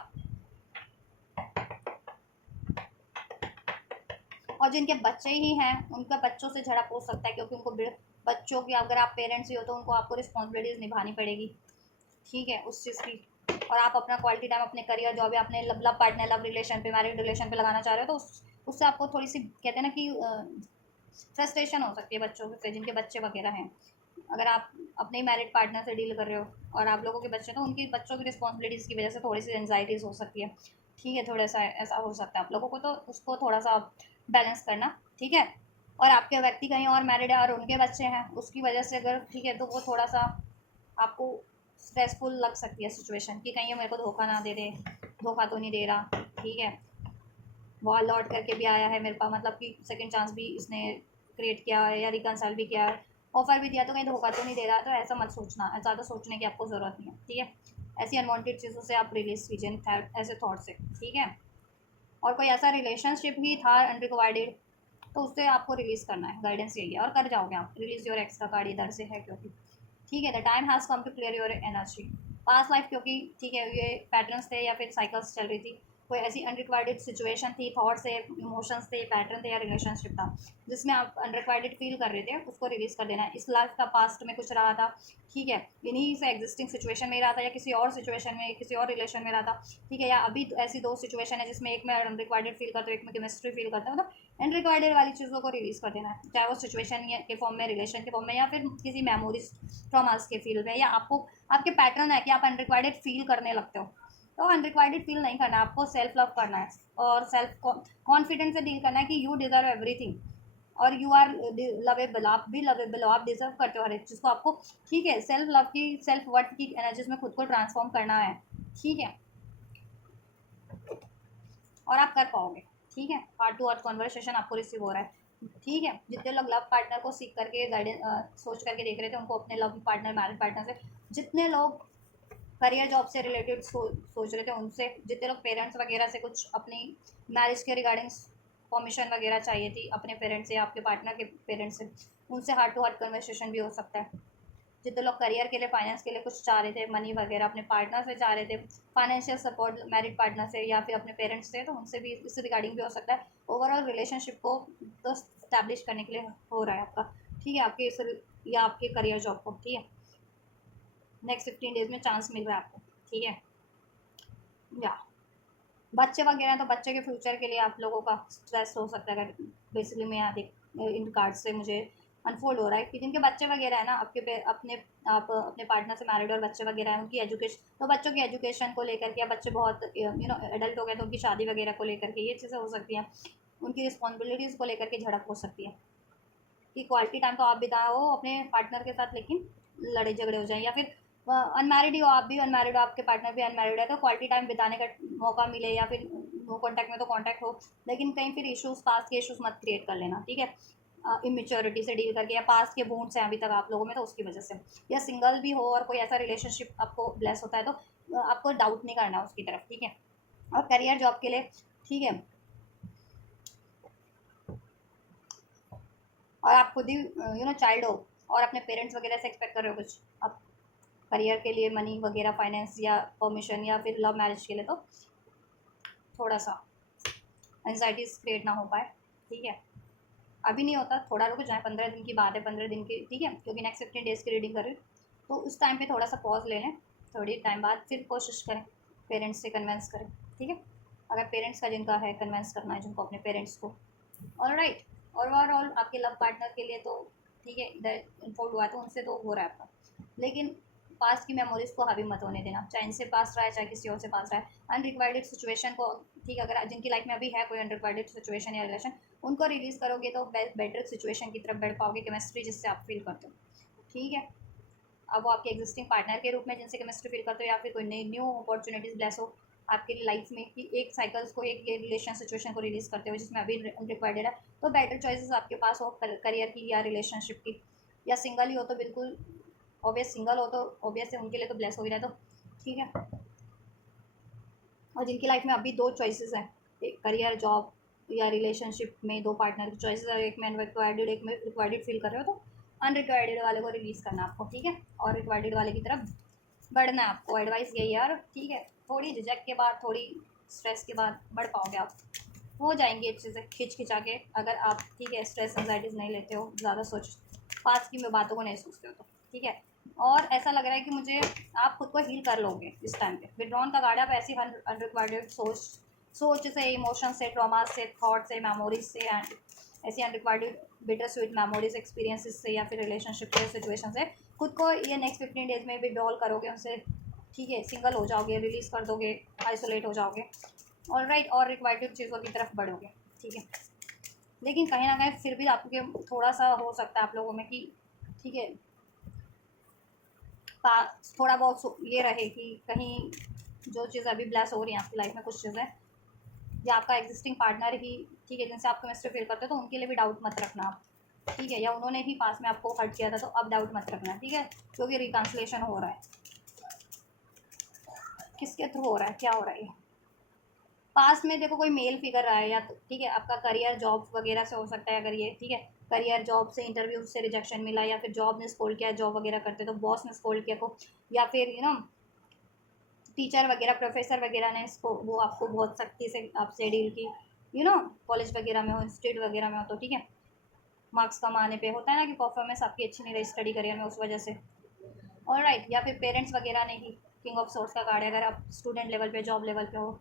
और जिनके बच्चे ही हैं, उनका बच्चों से झड़प हो सकता है, क्योंकि उनको बच्चों की, अगर आप पेरेंट्स ही हो तो उनको आपको रिस्पॉन्सिबिलिटीज़ निभानी पड़ेगी, ठीक है, उस चीज़ की। और आप अपना क्वालिटी टाइम अपने करियर जॉब या अपने लव पार्टनर, लव रिलेशन पे, मैरिड रिलेशन पे लगाना चाह रहे हो, तो उससे आपको थोड़ी सी, कहते हैं ना कि फ्रस्ट्रेशन हो सकती है बच्चों से, जिनके बच्चे वगैरह हैं। अगर आप अपने मैरिड पार्टनर से डील कर रहे हो और आप लोगों के बच्चे, तो उनकी बच्चों की रिस्पॉन्सिबिलिटीज़ की वजह से थोड़ी सी एनजाइटीज़ हो सकती है, ठीक है। थोड़ा सा ऐसा हो सकता है आप लोगों को, तो उसको थोड़ा सा बैलेंस करना, ठीक है। और आपके व्यक्ति कहीं और मैरिड है और उनके बच्चे हैं, उसकी वजह से अगर, ठीक है, तो वो थोड़ा सा आपको स्ट्रेसफुल लग सकती है सिचुएशन, कि कहीं ये मेरे को धोखा ना दे दे, धोखा तो नहीं दे रहा, ठीक है, वो लौट करके भी आया है मेरे पास, मतलब कि सेकंड चांस भी इसने क्रिएट किया है, या रिकनसाइल भी किया है, ऑफर भी दिया, तो कहीं धोखा तो नहीं दे रहा। तो ऐसा मत सोचना, ज़्यादा सोचने की आपको ज़रूरत नहीं है, ठीक है। ऐसी अनवांटेड चीज़ों से आप रिलीज कीजिए, ऐसे थॉट से, ठीक है। और कोई ऐसा रिलेशनशिप ही था अनरिक्वायर्ड, तो उससे आपको रिलीज़ करना है, गाइडेंस यही है, और कर जाओगे आप। रिलीज योर एक्स का कार्ड इधर से है, क्योंकि ठीक है, the time has come to clear your energy past life, क्योंकि ठीक है, ये पैटर्न्स थे या फिर साइकिल्स चल रही थी, कोई ऐसी अनरिक्वायर्ड सिचुएशन थी, थॉट्स थे, इमोशंस थे, पैटर्न थे, या रिलेशनशिप था जिसमें आप अनरिक्वायर्ड फील कर रहे थे, उसको रिलीज़ कर देना है। इस लाइफ का पास्ट में कुछ रहा था, ठीक है, इन्हीं से एग्जिस्टिंग सिचुएशन में रहा था, या किसी और सिचुएशन में, किसी और रिलेशन में रहा था, ठीक है। या अभी ऐसी दो सिचुएशन है जिसमें एक में अनरिक्वायर्ड फील करते हो, एक में केमिस्ट्री फील करते हो, मतलब अनरिक्वायर्ड वाली चीज़ों को रिलीज़ कर देना है, चाहे वो सिचुएशन के फॉर्म में, रिलेशन के फॉर्म में, या फिर किसी मेमोरीज ट्रॉमास के फील में, या आपको आपके पैटर्न है कि आप अनरिक्वायर्ड फील करने लगते हो, तो अनरिक्वायर्ड फील नहीं करना है, आपको सेल्फ लव करना है, और सेल्फ कॉन्फिडेंस से डील करना है कि यू डिजर्व एवरीथिंग, और यू आर लवेबल, आप भी लवेबल हो, आप डिजर्व करते हो हर एक चीज़ को आपको, ठीक है। सेल्फ लव की, सेल्फ वर्थ की एनर्जीज में खुद को ट्रांसफॉर्म करना है, ठीक है, और आप कर पाओगे, ठीक है। हार्ट टू हार्ट कॉन्वर्सेशन आपको रिसीव हो रहा है, ठीक है। जितने लोग लव पार्टनर को सीख करके गाइडेंस सोच करके देख रहे थे, उनको अपने लव पार्टनर, मैरिज पार्टनर से, जितने लोग करियर जॉब से रिलेटेड सोच रहे थे उनसे, जितने लोग पेरेंट्स वगैरह से कुछ अपनी मैरिज के रिगार्डिंग परमिशन वगैरह चाहिए थी अपने पेरेंट्स से, आपके पार्टनर के पेरेंट्स से, उनसे हार्ट टू हार्ट कन्वर्सेशन भी हो सकता है। जितने लोग करियर के लिए, फाइनेंस के लिए कुछ चाह रहे थे, मनी वगैरह अपने पार्टनर से चाह रहे थे, फाइनेंशियल सपोर्ट मैरिड पार्टनर से या फिर अपने पेरेंट्स से, तो उनसे भी इससे रिगार्डिंग भी हो सकता है। ओवरऑल रिलेशनशिप को तो स्टैब्लिश करने के लिए हो रहा है आपका, ठीक है, आपके इस या आपके करियर जॉब को, ठीक है। नेक्स्ट 15 डेज में चांस मिल रहा है आपको, ठीक है। या बच्चे वगैरह, तो बच्चे के फ्यूचर के लिए आप लोगों का स्ट्रेस हो सकता है। अगर बेसिकली मैं यहाँ देख इन कार्ड से मुझे अनफोल्ड हो रहा है कि जिनके बच्चे वगैरह है ना, अपने आप अपने पार्टनर से मैरिड और बच्चे वगैरह हैं, उनकी एजुकेशन, तो बच्चों की एजुकेशन को लेकर के, या बच्चे बहुत एडल्ट हो गए तो उनकी शादी वगैरह को लेकर के ये चीज़ें हो सकती हैं। उनकी रिस्पॉन्सिबिलिटीज़ को लेकर के झड़प हो सकती है कि क्वालिटी टाइम तो आप बिताओ अपने पार्टनर के साथ, लेकिन लड़े झगड़े हो जाए, या फिर अनमैरिड ही हो, आप भी अनमैरिड हो, आपके पार्टनर भी अनमैरिड है, तो क्वालिटी टाइम बिताने का मौका मिले, या फिर नो कॉन्टैक्ट में तो कॉन्टैक्ट हो, लेकिन कहीं फिर इश्यूज, पास्ट के इश्यूज मत क्रिएट कर लेना, ठीक है। इमेच्योरिटी से डील करके, या पास्ट के बॉन्ड्स हैं अभी तक आप लोगों में, तो उसकी वजह से, या सिंगल भी हो और कोई ऐसा रिलेशनशिप आपको ब्लेस होता है, तो आपको डाउट नहीं करना उसकी तरफ, ठीक है। और करियर जॉब के लिए, ठीक है, और आप खुद ही चाइल्ड हो और अपने पेरेंट्स वगैरह से एक्सपेक्ट कर रहे हो कुछ आप करियर के लिए, मनी वगैरह, फाइनेंस या परमिशन, या फिर लव मैरिज के लिए, तो थोड़ा सा एंजाइटीज क्रिएट ना हो पाए, ठीक है। अभी नहीं होता, थोड़ा रुक जाए, 15 दिन की बात है, 15 दिन की, ठीक है, क्योंकि नेक्स्ट 15 डेज़ की रीडिंग कर रही हूँ, तो उस टाइम पे थोड़ा सा पॉज ले लें, थोड़ी टाइम बाद फिर कोशिश करें, पेरेंट्स से कन्वेंस करें, ठीक है। अगर पेरेंट्स का जिनका है कन्वेंस करना है, जिनको अपने पेरेंट्स को, ऑल राइट। और ओवरऑल आपके लव पार्टनर के लिए तो ठीक है, इधर इन्फोल्ड हुआ है तो उनसे तो हो रहा है आपका, लेकिन पास्ट की मेमोरीज को हावी मत होने देना, चाहे इनसे पास रहा है चाहे किसी और से पास रहा है। अनरिक्वायर्ड सिचुएशन को, ठीक है, अगर जिनकी लाइफ में अभी है कोई अनरिक्वायर्ड सिचुएशन या रिलेशन, उनको रिलीज़ करोगे तो बेटर सिचुएशन की तरफ बढ़ पाओगे, केमिस्ट्री जिससे आप फील करते हो, ठीक है। अब वो आपके एग्जिस्टिंग पार्टनर के रूप में जिनसे केमिस्ट्री फील करते हो, या फिर कोई नई न्यू अपॉर्चुनिटीज़ ब्लेस हो आपके लाइफ में, कि एक साइकिल्स को, एक ये रिलेशन सिचुएशन को रिलीज़ करते हो जिसमें अभी अनरिक्वायर्ड है, तो बेटर चॉइसेस आपके पास हो करियर की या रिलेशनशिप की, या सिंगल ही हो तो बिल्कुल ऑब्वियस, सिंगल हो तो ऑब्वियस है, उनके लिए तो ब्लेस हो ही रहा है, तो ठीक है। और जिनकी लाइफ में अभी दो चॉइसेस हैं, एक करियर जॉब या रिलेशनशिप में दो पार्टनर की चॉइसेस है, एक में अनरिक्वायर्ड, एक में रिक्वायर्ड फील कर रहे हो, तो अनरिक्वायर्ड वाले को रिलीज़ करना आपको, ठीक है, और रिक्वायर्ड वाले की तरफ बढ़ना है आपको। एडवाइस यही है, यार ठीक है, थोड़ी झिझक के बाद, थोड़ी स्ट्रेस के बाद बढ़ पाओगे आप, हो जाएंगी अच्छे से खिंचा के, अगर आप, ठीक है, स्ट्रेस एंजाइटीज़ नहीं लेते हो, ज़्यादा पास की बातों को नहीं सोचते हो तो, ठीक है। और ऐसा लग रहा है कि मुझे आप खुद को हील कर लोगे इस टाइम पे। विड्रॉन का कार्ड, आप ऐसी अनरिक्वायर्ड सोच से, इमोशन से, ट्रॉमा से, थॉट से, मेमोरीज से, एंड ऐसी unrequired bitter sweet memories, experiences से, या फिर रिलेशनशिप के सिचुएशन से खुद को ये नेक्स्ट 15 डेज में विड्रॉल करोगे उनसे, ठीक है, सिंगल हो जाओगे, रिलीज़ कर दोगे, आइसोलेट हो जाओगे, ऑल राइट, और रिक्वायर्ड चीज़ों की तरफ बढ़ोगे, ठीक है। लेकिन कहीं ना कहीं फिर भी आपके थोड़ा सा हो सकता है आप लोगों में कि, ठीक है, थोड़ा बहुत ये रहे कि कहीं जो चीज़ अभी ब्लेस हो रही है आपकी लाइफ में, कुछ चीज़ें, या आपका एग्जिस्टिंग पार्टनर ही, ठीक है, जिनसे आप केमिस्ट्री फील करते हो, तो उनके लिए भी डाउट मत रखना आप, ठीक है, या उन्होंने ही पास में आपको हर्ट किया था तो अब डाउट मत रखना, ठीक है, क्योंकि रिकन्सिलेशन हो रहा है। किसके थ्रू हो रहा है, क्या हो रहा है, पास में देखो कोई मेल फिगर रहा है, या तो ठीक है आपका करियर जॉब वगैरह से हो सकता है, अगर ये, ठीक है, करियर जॉब से इंटरव्यू से रिजेक्शन मिला, या फिर जॉब ने स्कोल्ड किया, जॉब वगैरह करते तो बॉस ने स्कोल्ड किया को, या फिर टीचर वगैरह, प्रोफेसर वगैरह ने इसको, वो आपको बहुत सख्ती से आपसे डील की, कॉलेज वगैरह में हो, इंस्टीट्यूट वगैरह में हो, तो ठीक है, मार्क्स कम आने पे होता है ना कि परफॉर्मेंस आपकी अच्छी नहीं रही स्टडी करियर में, उस वजह से, और राइट, या फिर पेरेंट्स वगैरह ने ही, किंग ऑफ सोर्स का कार्ड है, अगर आप स्टूडेंट लेवल पे, जॉब लेवल पे हो,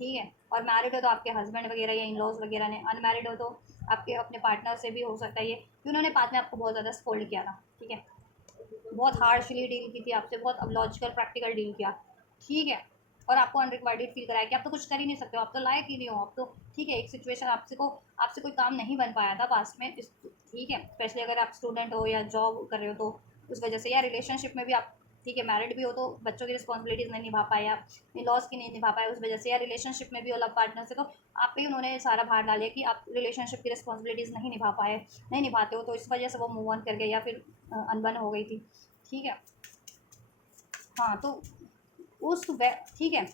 ठीक है, और मैरिड हो तो आपके हस्बैंड वगैरह या इन लॉज वगैरह ने, अनमैरिड हो तो आपके अपने पार्टनर से भी हो सकता है ये, कि उन्होंने बाद में आपको बहुत ज़्यादा स्कोल्ड किया था, ठीक है, बहुत हार्शली डील की थी आपसे, बहुत अब लॉजिकल प्रैक्टिकल डील किया, ठीक है, और आपको अनरिक्वायर्ड फील कराया कि आप तो कुछ कर ही नहीं सकते हो, आप तो लायक ही नहीं हो, आप तो, ठीक है, एक सिचुएशन आपसे कोई काम नहीं बन पाया था पास में, ठीक है, स्पेशली अगर आप स्टूडेंट हो या जॉब कर रहे हो तो उस वजह से, या रिलेशनशिप में भी आप, ठीक है, मैरिड भी हो तो बच्चों की रिस्पॉन्सिबिलिटीज़ नहीं निभा पाए, या लॉस की नहीं निभा पाए उस वजह से, या रिलेशनशिप में भी हो लव पार्टनर से, तो आप पे ही उन्होंने सारा भार डालिया कि आप रिलेशनशिप की रिस्पॉन्सिबिलिटीज़ नहीं निभा पाए, नहीं निभाते हो, तो इस वजह से वो मूव ऑन कर गए, या फिर अनबन हो गई थी, ठीक है। हाँ, तो ठीक है,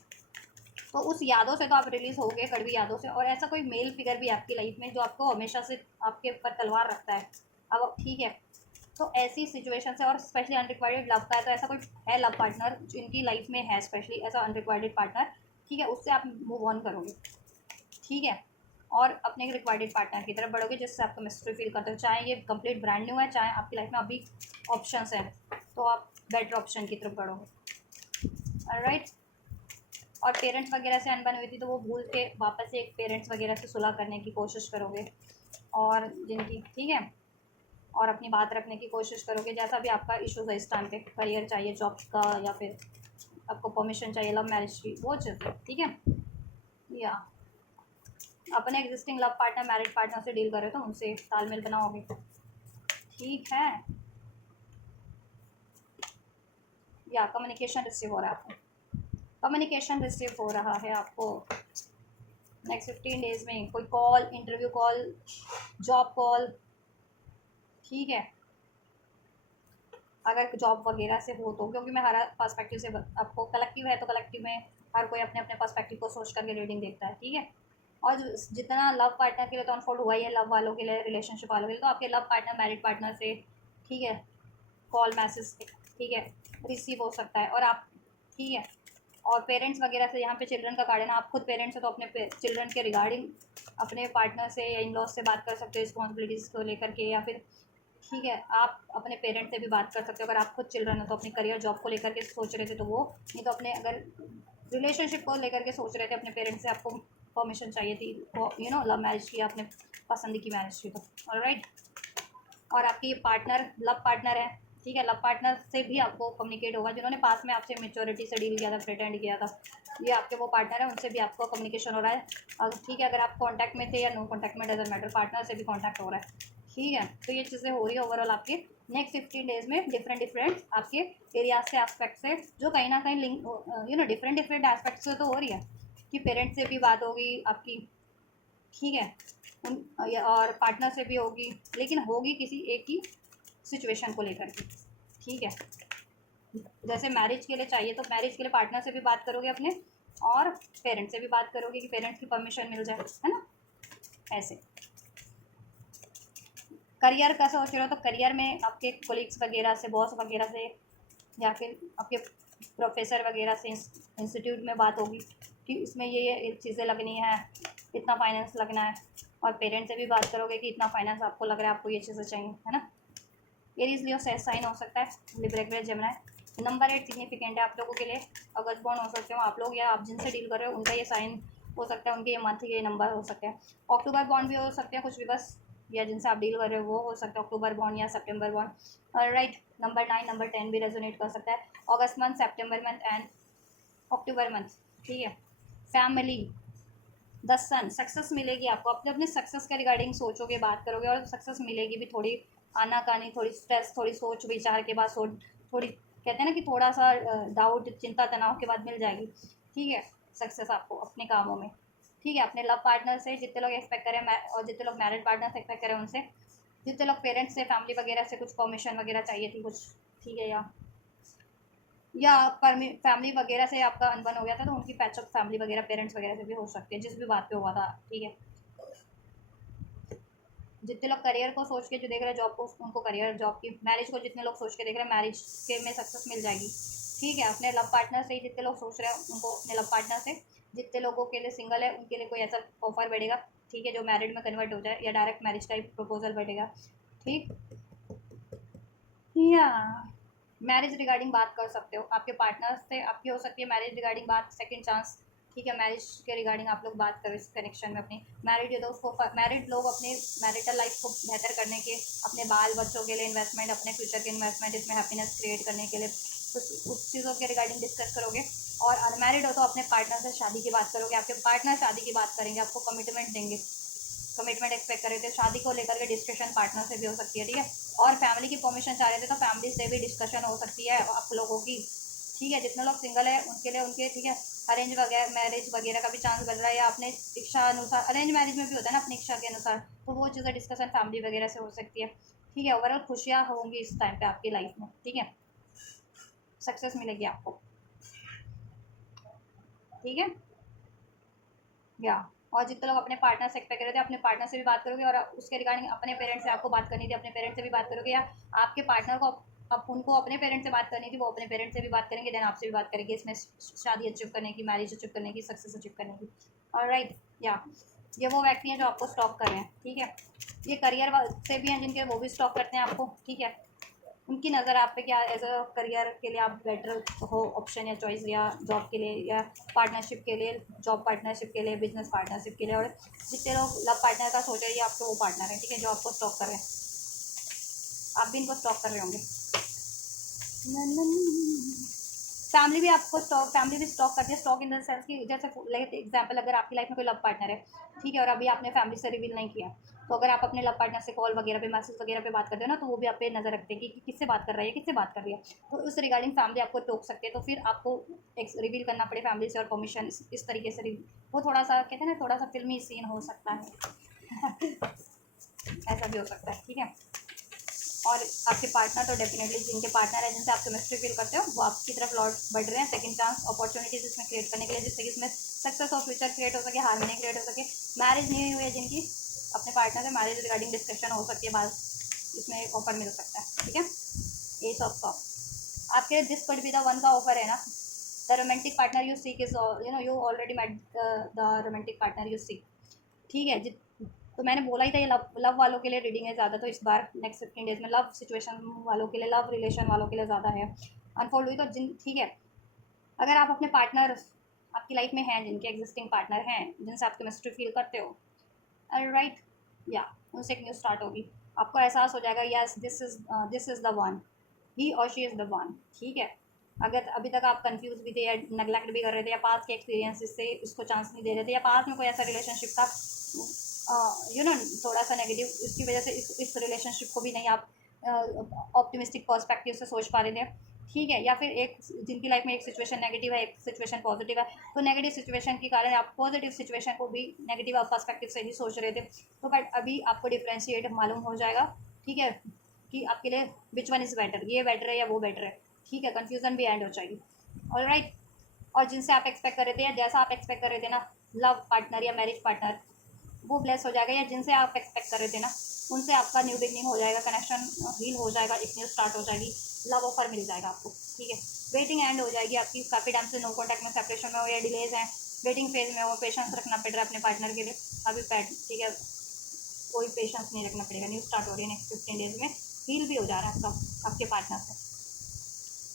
तो उस यादों से तो आप रिलीज हो गए, कड़वी यादों से। और ऐसा कोई मेल फिगर भी आपकी लाइफ में जो आपको हमेशा से आपके ऊपर तलवार रखता है, अब ठीक है, तो ऐसी सिचुएशन से, और स्पेशली अनरिक्वायर्ड लव का है, तो ऐसा कोई है लव पार्टनर जिनकी लाइफ में है स्पेशली ऐसा अनरिक्वायर्ड पार्टनर, ठीक है, उससे आप मूव ऑन करोगे, ठीक है, और अपने रिक्वायर्ड पार्टनर की तरफ बढ़ोगे जिससे आप केमिस्ट्री फील करते हो, चाहे ये कंप्लीट ब्रांड न्यू है, चाहे आपकी लाइफ में अभी ऑप्शंस हैं, तो आप बेटर ऑप्शन की तरफ बढ़ोगे। राइट। और पेरेंट्स वगैरह से अनबन हुई थी तो वो भूल के वापस से एक पेरेंट्स वगैरह से सुलह करने की कोशिश करोगे, और जिनकी, ठीक है, और अपनी बात रखने की कोशिश करोगे, जैसा भी आपका इशूज़ है इस टाइम पे, करियर चाहिए, जॉब का, या फिर आपको परमिशन चाहिए लव मैरिज की, वो चीज़, ठीक है। या अपने existing love partner, married partner से डील करे तो उनसे तालमेल बनाओगे, ठीक है। या कम्युनिकेशन रिसीव हो रहा है आपको, कम्युनिकेशन रिसीव हो रहा है आपको नेक्स्ट 15 डेज में, कोई call, interview call, job call, ठीक है, अगर जॉब वगैरह से हो तो, क्योंकि मैं हर पर्सपेक्टिव से आपको, कलेक्टिव है तो कलेक्टिव में हर कोई अपने अपने पर्सपेक्टिव को सोच करके रीडिंग देखता है, ठीक है। और जितना लव पार्टनर के लिए तो अनफोल्ड हुआ ही है, लव वालों के लिए, रिलेशनशिप वालों के लिए, तो आपके लव पार्टनर, मैरिड पार्टनर से, ठीक है, कॉल, मैसेज, ठीक है, रिसीव हो सकता है, और आप, ठीक है, और पेरेंट्स वगैरह से, यहाँ पे चिल्ड्रन का कार्ड है ना, आप खुद पेरेंट्स हो तो अपने चिल्ड्रन के रिगार्डिंग अपने पार्टनर से या इन लॉज से बात कर सकते हो रिस्पॉन्सिबिलिटीज़ को लेकर के, या फिर, ठीक है, आप अपने पेरेंट्स से भी बात कर सकते हो। अगर आप खुद चिल्ड्रन हो तो अपनी करियर, जॉब को लेकर के सोच रहे थे तो वो, नहीं तो अपने अगर रिलेशनशिप को लेकर के सोच रहे थे अपने पेरेंट्स से, आपको परमिशन चाहिए थी, यू नो, लव मैरिज की, आपने पसंद की मैरिज की, तो ऑलराइट। और आपकी पार्टनर, लव पार्टनर है, ठीक है, लव पार्टनर से भी आपको कम्युनिकेट होगा, जिन्होंने पास में आपसे मेच्योरिटी से डील किया था, प्रिटेंड किया था, ये आपके वो पार्टनर है, उनसे भी आपको कम्युनिकेशन हो रहा है, और ठीक है, अगर आप कॉन्टैक्ट में थे या नो कॉन्टैक्ट में, डजंट मैटर, पार्टनर से भी कॉन्टैक्ट हो रहा है, ठीक है। तो ये चीज़ें हो रही है ओवरऑल आपके नेक्स्ट 15 डेज में, डिफरेंट आपके एरियाज से, एस्पेक्ट से, जो कहीं ना कहीं link, you know, different aspect से तो हो रही है, कि पेरेंट्स से भी बात होगी आपकी, ठीक है, और पार्टनर से भी होगी, लेकिन होगी किसी एक ही सिचुएशन को लेकर के, ठीक है। जैसे मैरिज के लिए चाहिए तो मैरिज के लिए पार्टनर से भी बात करोगे अपने, और पेरेंट्स से भी बात करोगे कि पेरेंट्स की परमिशन मिल जाए, है ना, ऐसे। करियर का सोच रहे हो तो करियर में आपके कोलिग्स वगैरह से, बॉस वगैरह से, या फिर आपके प्रोफेसर वगैरह से, इंस्टीट्यूट में बात होगी कि इसमें ये चीज़ें लगनी है, इतना फाइनेंस लगना है, और पेरेंट्स से भी बात करोगे कि इतना फाइनेंस आपको लग रहा है, आपको ये चीज़ें चाहिए, है ना। एरीज लियो साइन हो सकता है, लिब्रा जेमिनी। नंबर 8 सिग्निफिकेंट है आप लोगों के लिए, अगस्त बॉर्न हो सकते हो आप लोग, या आप जिनसे डील कर रहे हो उनका ये साइन हो सकता है, उनके ये मंथ ये नंबर हो सकते हैं। अक्टूबर बॉन्ड भी हो सकते हैं कुछ भी, बस, या जिनसे आप डील कर रहे हो वो हो सकता है अक्टूबर बॉन्ड या सितंबर बॉन्ड, राइट। नंबर 9, नंबर 10 भी रेजोनेट कर सकता है, अगस्त मंथ, सितंबर मंथ एंड अक्टूबर मंथ, ठीक है। फैमिली, द सन, सक्सेस मिलेगी आपको, अपने अपने सक्सेस के रिगार्डिंग सोचोगे, बात करोगे, और सक्सेस मिलेगी भी, थोड़ी आनाकानी, थोड़ी स्ट्रेस, थोड़ी सोच विचार के बाद, थोड़ी कहते हैं ना कि थोड़ा सा डाउट, चिंता, तनाव के बाद मिल जाएगी, ठीक है, सक्सेस आपको अपने कामों में, ठीक है। अपने लव पार्टनर से जितने लोग एक्सपेक्ट करें, और जितने लोग मैरिड पार्टनर से एक्सपेक्ट करें उनसे, जितने लोग पेरेंट्स से, फैमिली वगैरह से कुछ परमिशन वगैरह चाहिए थी कुछ, ठीक है, या फैमिली वगैरह से आपका अनबन हो गया था तो उनकी पैचअप फैमिली वगैरह, पेरेंट्स वगैरह से भी हो सकती है, जिस भी बात पे हुआ था, ठीक है। जितने लोग करियर को सोच के जो देख रहे हैं, जॉब को, उनको करियर, जॉब की, मैरिज को जितने लोग सोच के देख रहे हैं, मैरिज के में सक्सेस मिल जाएगी, ठीक है। अपने लव पार्टनर से ही जितने लोग सोच रहे हैं उनको, अपने लव पार्टनर से, जितने लोगों के लिए सिंगल है उनके लिए कोई ऐसा ऑफर बढ़ेगा, ठीक है, जो मैरिड में कन्वर्ट हो जाए, या डायरेक्ट मैरिज का ही प्रपोजल बढ़ेगा, ठीक, या मैरिज रिगार्डिंग बात कर सकते हो आपके पार्टनर से, आपकी हो सकती है मैरिज रिगार्डिंग बात, सेकंड चांस, ठीक है। मैरिज के रिगार्डिंग आप लोग बात करो इस कनेक्शन में, अपनी मैरिड है तो उसको, मैरिड लोग अपने मैरिटल लाइफ को बेहतर करने के, अपने बाल बच्चों के लिए इन्वेस्टमेंट, अपने फ्यूचर के इन्वेस्टमेंट, इसमें हैप्पीनेस क्रिएट करने के लिए उस चीज़ों के रिगार्डिंग डिस्कस करोगे। और अनमैरिड हो तो अपने पार्टनर से शादी की बात करोगे, आपके पार्टनर शादी की बात करेंगे, आपको कमिटमेंट देंगे, कमिटमेंट एक्सपेक्ट कर रहे थे, शादी को लेकर के डिस्कशन पार्टनर से भी हो सकती है, ठीक है। और फैमिली की परमिशन चाह रहे थे तो फैमिली से भी डिस्कशन हो सकती है आप लोगों की, ठीक है। जितने लोग सिंगल है उनके लिए उनके, ठीक है, अरेंज वगैरह मैरिज वगैरह का भी चांस बन रहा है, या अपने इच्छा अनुसार, अरेंज मैरिज में भी होता है ना अपनी इच्छा के अनुसार, तो वो चीज़ें डिस्कशन फैमिली वगैरह से हो सकती है, ठीक है। ओवरऑल खुशियाँ होंगी इस टाइम पे आपकी लाइफ में, ठीक है, सक्सेस मिलेगी आपको, ठीक है। या और जितने लोग अपने पार्टनर से एक्सपेक्ट कर रहे थे अपने पार्टनर से भी बात करोगे, और उसके रिगार्डिंग अपने पेरेंट्स से आपको बात करनी थी अपने पेरेंट्स से भी बात करोगे, या आपके पार्टनर को अब उनको अपने पेरेंट्स से बात करनी थी वो अपने पेरेंट्स से भी बात करेंगे, देन आपसे भी बात करेंगे इसमें शादी अचीव करने की, मैरिज अचीव करने की, सक्सेस अचीव करने की। ऑलराइट, या ये वो व्यक्ति हैं जो आपको स्टॉक कर रहे हैं, ठीक है। ये करियर से भी हैं जिनके, वो भी स्टॉक करते हैं आपको, ठीक है। उनकी नज़र आप पे क्या, एज अ करियर के लिए आप बेटर हो ऑप्शन या चॉइस, या जॉब के लिए, या पार्टनरशिप के लिए, जॉब पार्टनरशिप के लिए, बिजनेस पार्टनरशिप के लिए। और जितने लोग लव पार्टनर का सोच रहे हैं ये आपके वो पार्टनर है, ठीक है, जो आपको स्टॉक कर रहे हैं। आप भी इनको स्टॉक कर रहे होंगे। फैमिली भी आपको स्टॉक, फैमिली भी स्टॉक करती है। स्टॉक इन द सेंस कि जैसे लाइक एग्जांपल, अगर आपकी लाइफ में कोई लव पार्टनर है, ठीक है, और अभी आपने फैमिली से रिवील नहीं किया, तो अगर आप अपने लव पार्टनर से कॉल वगैरह पे, मैसेज वगैरह पे बात करते हो ना, तो वो भी आप पे नज़र रखते हैं कि किससे बात कर रही है, किससे बात कर रही है। तो उस रिगार्डिंग फैमिली आपको टोक सकते हैं, तो फिर आपको एक रिवील करना पड़े फैमिली से, और परमिशन इस तरीके से वो थोड़ा सा कहते हैं ना, थोड़ा सा फिल्मी सीन हो सकता है। ऐसा भी हो सकता है, ठीक है। और आपके पार्टनर तो डेफिनेटली जिनके पार्टनर है, जिनसे आप केमिस्ट्री फील करते हो, वो आपकी तरफ लौट बढ़ रहे हैं, सेकंड चांस अपॉर्चुनिटीज इसमें क्रिएट करने के लिए, जिससे कि इसमें सक्सेस और फ्यूचर क्रिएट हो सके, हार्मनी क्रिएट हो सके। मैरिज नहीं हुई है जिनकी, अपने पार्टनर से मैरिज रिगार्डिंग डिस्कशन हो सकती है, बाद इसमें एक ऑफर मिल सकता है, ठीक है। एस ऑफ कप आपके this could be the one का ऑफर है ना। The romantic partner you seek is, you already met the romantic partner you seek, ठीक है। तो मैंने बोला ही था ये लव लव वालों के लिए रीडिंग है ज़्यादा, तो इस बार नेक्स्ट 15 डेज में लव सिचुएशन वालों के लिए, लव रिलेशन वालों के लिए ज़्यादा है अनफोल्ड हुई। तो जिन, ठीक है, अगर आप अपने पार्टनर आपकी लाइफ में हैं, जिनके एग्जिस्टिंग पार्टनर हैं, जिनसे आप केमिस्ट्री फील करते हो, राइट, या उनसे एक न्यूज़ स्टार्ट होगी। आपको एहसास हो जाएगा, yes this is the one, he और शी इज़ द वन, ठीक है। अगर अभी तक आप कंफ्यूज भी थे, या नेगलेक्ट भी कर रहे थे, या पास के एक्सपीरियंसेस से उसको चांस नहीं दे रहे थे, या पास में कोई ऐसा रिलेशनशिप था थोड़ा सा नेगेटिव, उसकी वजह से इस रिलेशनशिप को भी नहीं आप ऑप्टिमिस्टिक पर्सपेक्टिव से सोच पा रहे थे, ठीक है। या फिर एक जिनकी लाइफ में एक सिचुएशन नेगेटिव है, एक सिचुएशन पॉजिटिव है, तो नेगेटिव सिचुएशन के कारण आप पॉजिटिव सिचुएशन को भी नेगेटिव पर्सपेक्टिव से ही सोच रहे थे। तो बट अभी आपको डिफ्रेंशिएट मालूम हो जाएगा, ठीक है, कि आपके लिए विच वन इज़ बेटर, ये बेटर है या वो बेटर है, ठीक है। कन्फ्यूज़न भी एंड हो जाएगी, ऑलराइट। और जिनसे आप एक्सपेक्ट कर रहे थे, या जैसा आप एक्सपेक्ट कर रहे थे ना, लव पार्टनर या मैरिज पार्टनर, वो ब्लेस हो जाएगा। या जिनसे आप एक्सपेक्ट कर रहे थे ना, उनसे आपका न्यू बिगनिंग हो जाएगा, कनेक्शन हील हो जाएगा, एक न्यू स्टार्ट हो जाएगी, लव ऑफर मिल जाएगा आपको, ठीक है। वेटिंग एंड हो जाएगी आपकी, काफ़ी टाइम से नो कॉन्टैक्ट में, सेपरेशन में हो, या डिलेज हैं, वेटिंग फेज में हो, पेशेंस रखना पड़ रहा है अपने पार्टनर के लिए अभी पैट, ठीक है। कोई पेशेंस नहीं रखना पड़ेगा, न्यू स्टार्ट हो रही है नेक्स्ट 15 डेज में, हील भी हो जा रहा है आपका आपके पार्टनर से,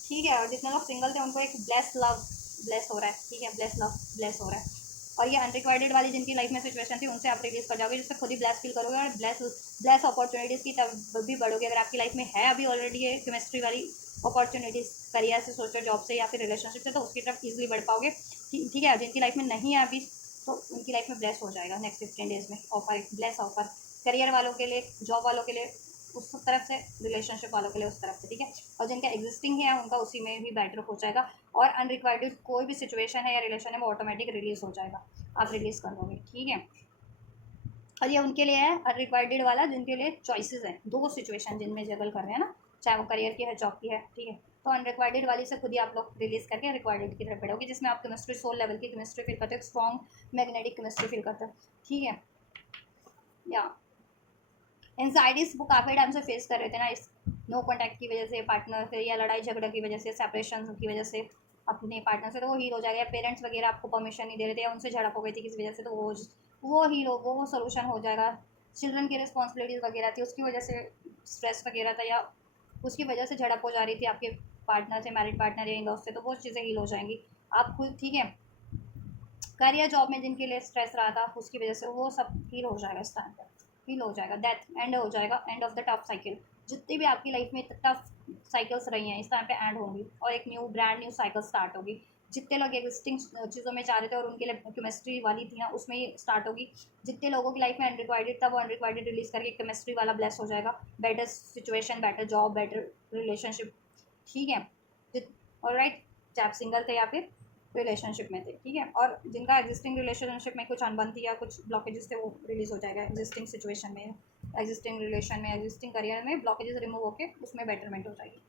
ठीक है। और जितने लोग सिंगल थे उनको एक ब्लेस लव ब्लेस हो रहा है, ठीक है, ब्लेस लव ब्लेस हो रहा है। और ये अनरिक्वायर्ड वाली जिनकी लाइफ में सिचुएशन थी, उनसे आप रिलीज कर जाओगे, जिससे खुद ही ब्लेस फील करोगे, और ब्लेस अपॉर्चुनिटीज़ की तब भी बढ़ोगे। अगर आपकी लाइफ में है अभी ऑलरेडी ये केमिस्ट्री वाली अपॉर्चुनिटीज़, करियर से सोचो, जॉब से, या फिर रिलेशनशिप से, तो उसकी तरफ ईजिली बढ़ पाओगे, ठीक है। जिनकी लाइफ में नहीं है अभी, तो उनकी लाइफ में ब्लेस हो जाएगा नेक्स्ट 15 डेज में, ऑफर, एक ब्लेस ऑफर, करियर वालों के लिए, जॉब वालों के लिए उस तरफ से, रिलेशनशिप वालों के लिए उस तरफ से, ठीक है। और जिनका एग्जिस्टिंग है उनका उसी में भी बेटर हो जाएगा। और अनरिक्वायर्ड कोई भी सिचुएशन है या रिलेशन है वो ऑटोमेटिक रिलीज हो जाएगा, आप रिलीज कर दोगे, ठीक है। और ये उनके लिए है अनरिक्वायर्ड वाला, जिनके लिए चॉइसेस हैं, दो सिचुएशन जिनमें जगल कर रहे हैं ना, चाहे वो करियर की है, जॉब की है, ठीक है। तो अनरिक्वायर्ड वाली से खुद ही आप लोग रिलीज करके रिक्वायर्ड की तरफ बढ़ोगे, जिसमें आप केमिस्ट्री, सोल लेवल की केमिस्ट्री फील करते हो, स्ट्रॉन्ग मैग्नेटिक केमिस्ट्री फील करते हो, ठीक है। या एनजाइटीज वो काफ़ी टाइम से फेस कर रहे थे ना, इस नो कॉन्टैक्ट की वजह से, पार्टनर से, या लड़ाई झगड़ा की वजह से, सेपरेशन की वजह से अपने पार्टनर से, तो वो हील हो जाएगा। या पेरेंट्स वगैरह आपको परमिशन नहीं दे रहे थे, या उनसे झड़प हो गई थी किसी वजह से, तो वो हील हो, वो सोल्यूशन हो जाएगा। चिल्ड्रन की रिस्पॉन्सिबिलिटीज़ वगैरह थी, उसकी वजह से स्ट्रेस वगैरह था, या उसकी वजह से झड़प हो जा रही थी आपके पार्टनर से, मैरिड पार्टनर या इन लॉस से, तो वो चीज़ें हील हो जाएंगी आप खुद, ठीक है। करियर जॉब में जिनके लिए स्ट्रेस रहा था, उसकी वजह से वो सब हील हो जाएगा, इस टाइम पर हील हो जाएगा, डेथ एंड हो जाएगा, end of the tough cycle. जितनी भी आपकी लाइफ में टफ साइकिल्स रही हैं, इस टाइम पे एंड होंगी, और एक new brand new cycle start होगी। जितने लोग एग्जिस्टिंग चीज़ों में जा रहे थे और उनके लिए केमिस्ट्री वाली थी ना, उसमें ही स्टार्ट होगी। जितने लोगों की लाइफ में अनरिक्वायर्ड था, वो अनरिक्वायर्ड रिलीज करके केमिस्ट्री वाला ब्लेस हो जाएगा, better situation, better job, better relationship, ठीक है। ऑलराइट, चाहे आप सिंगल थे या फिर रिलेशनशिप में थे, ठीक है। और जिनका एग्जिस्टिंग रिलेशनशिप में कुछ अनबन थी या कुछ ब्लॉकेजेस थे, वो रिलीज हो जाएगा एग्जिस्टिंग सिचुएशन में, एग्जिस्टिंग रिलेशन में, एग्जिस्टिंग करियर में ब्लॉकेजेस रिमूव होकर उसमें बेटरमेंट हो जाएगी।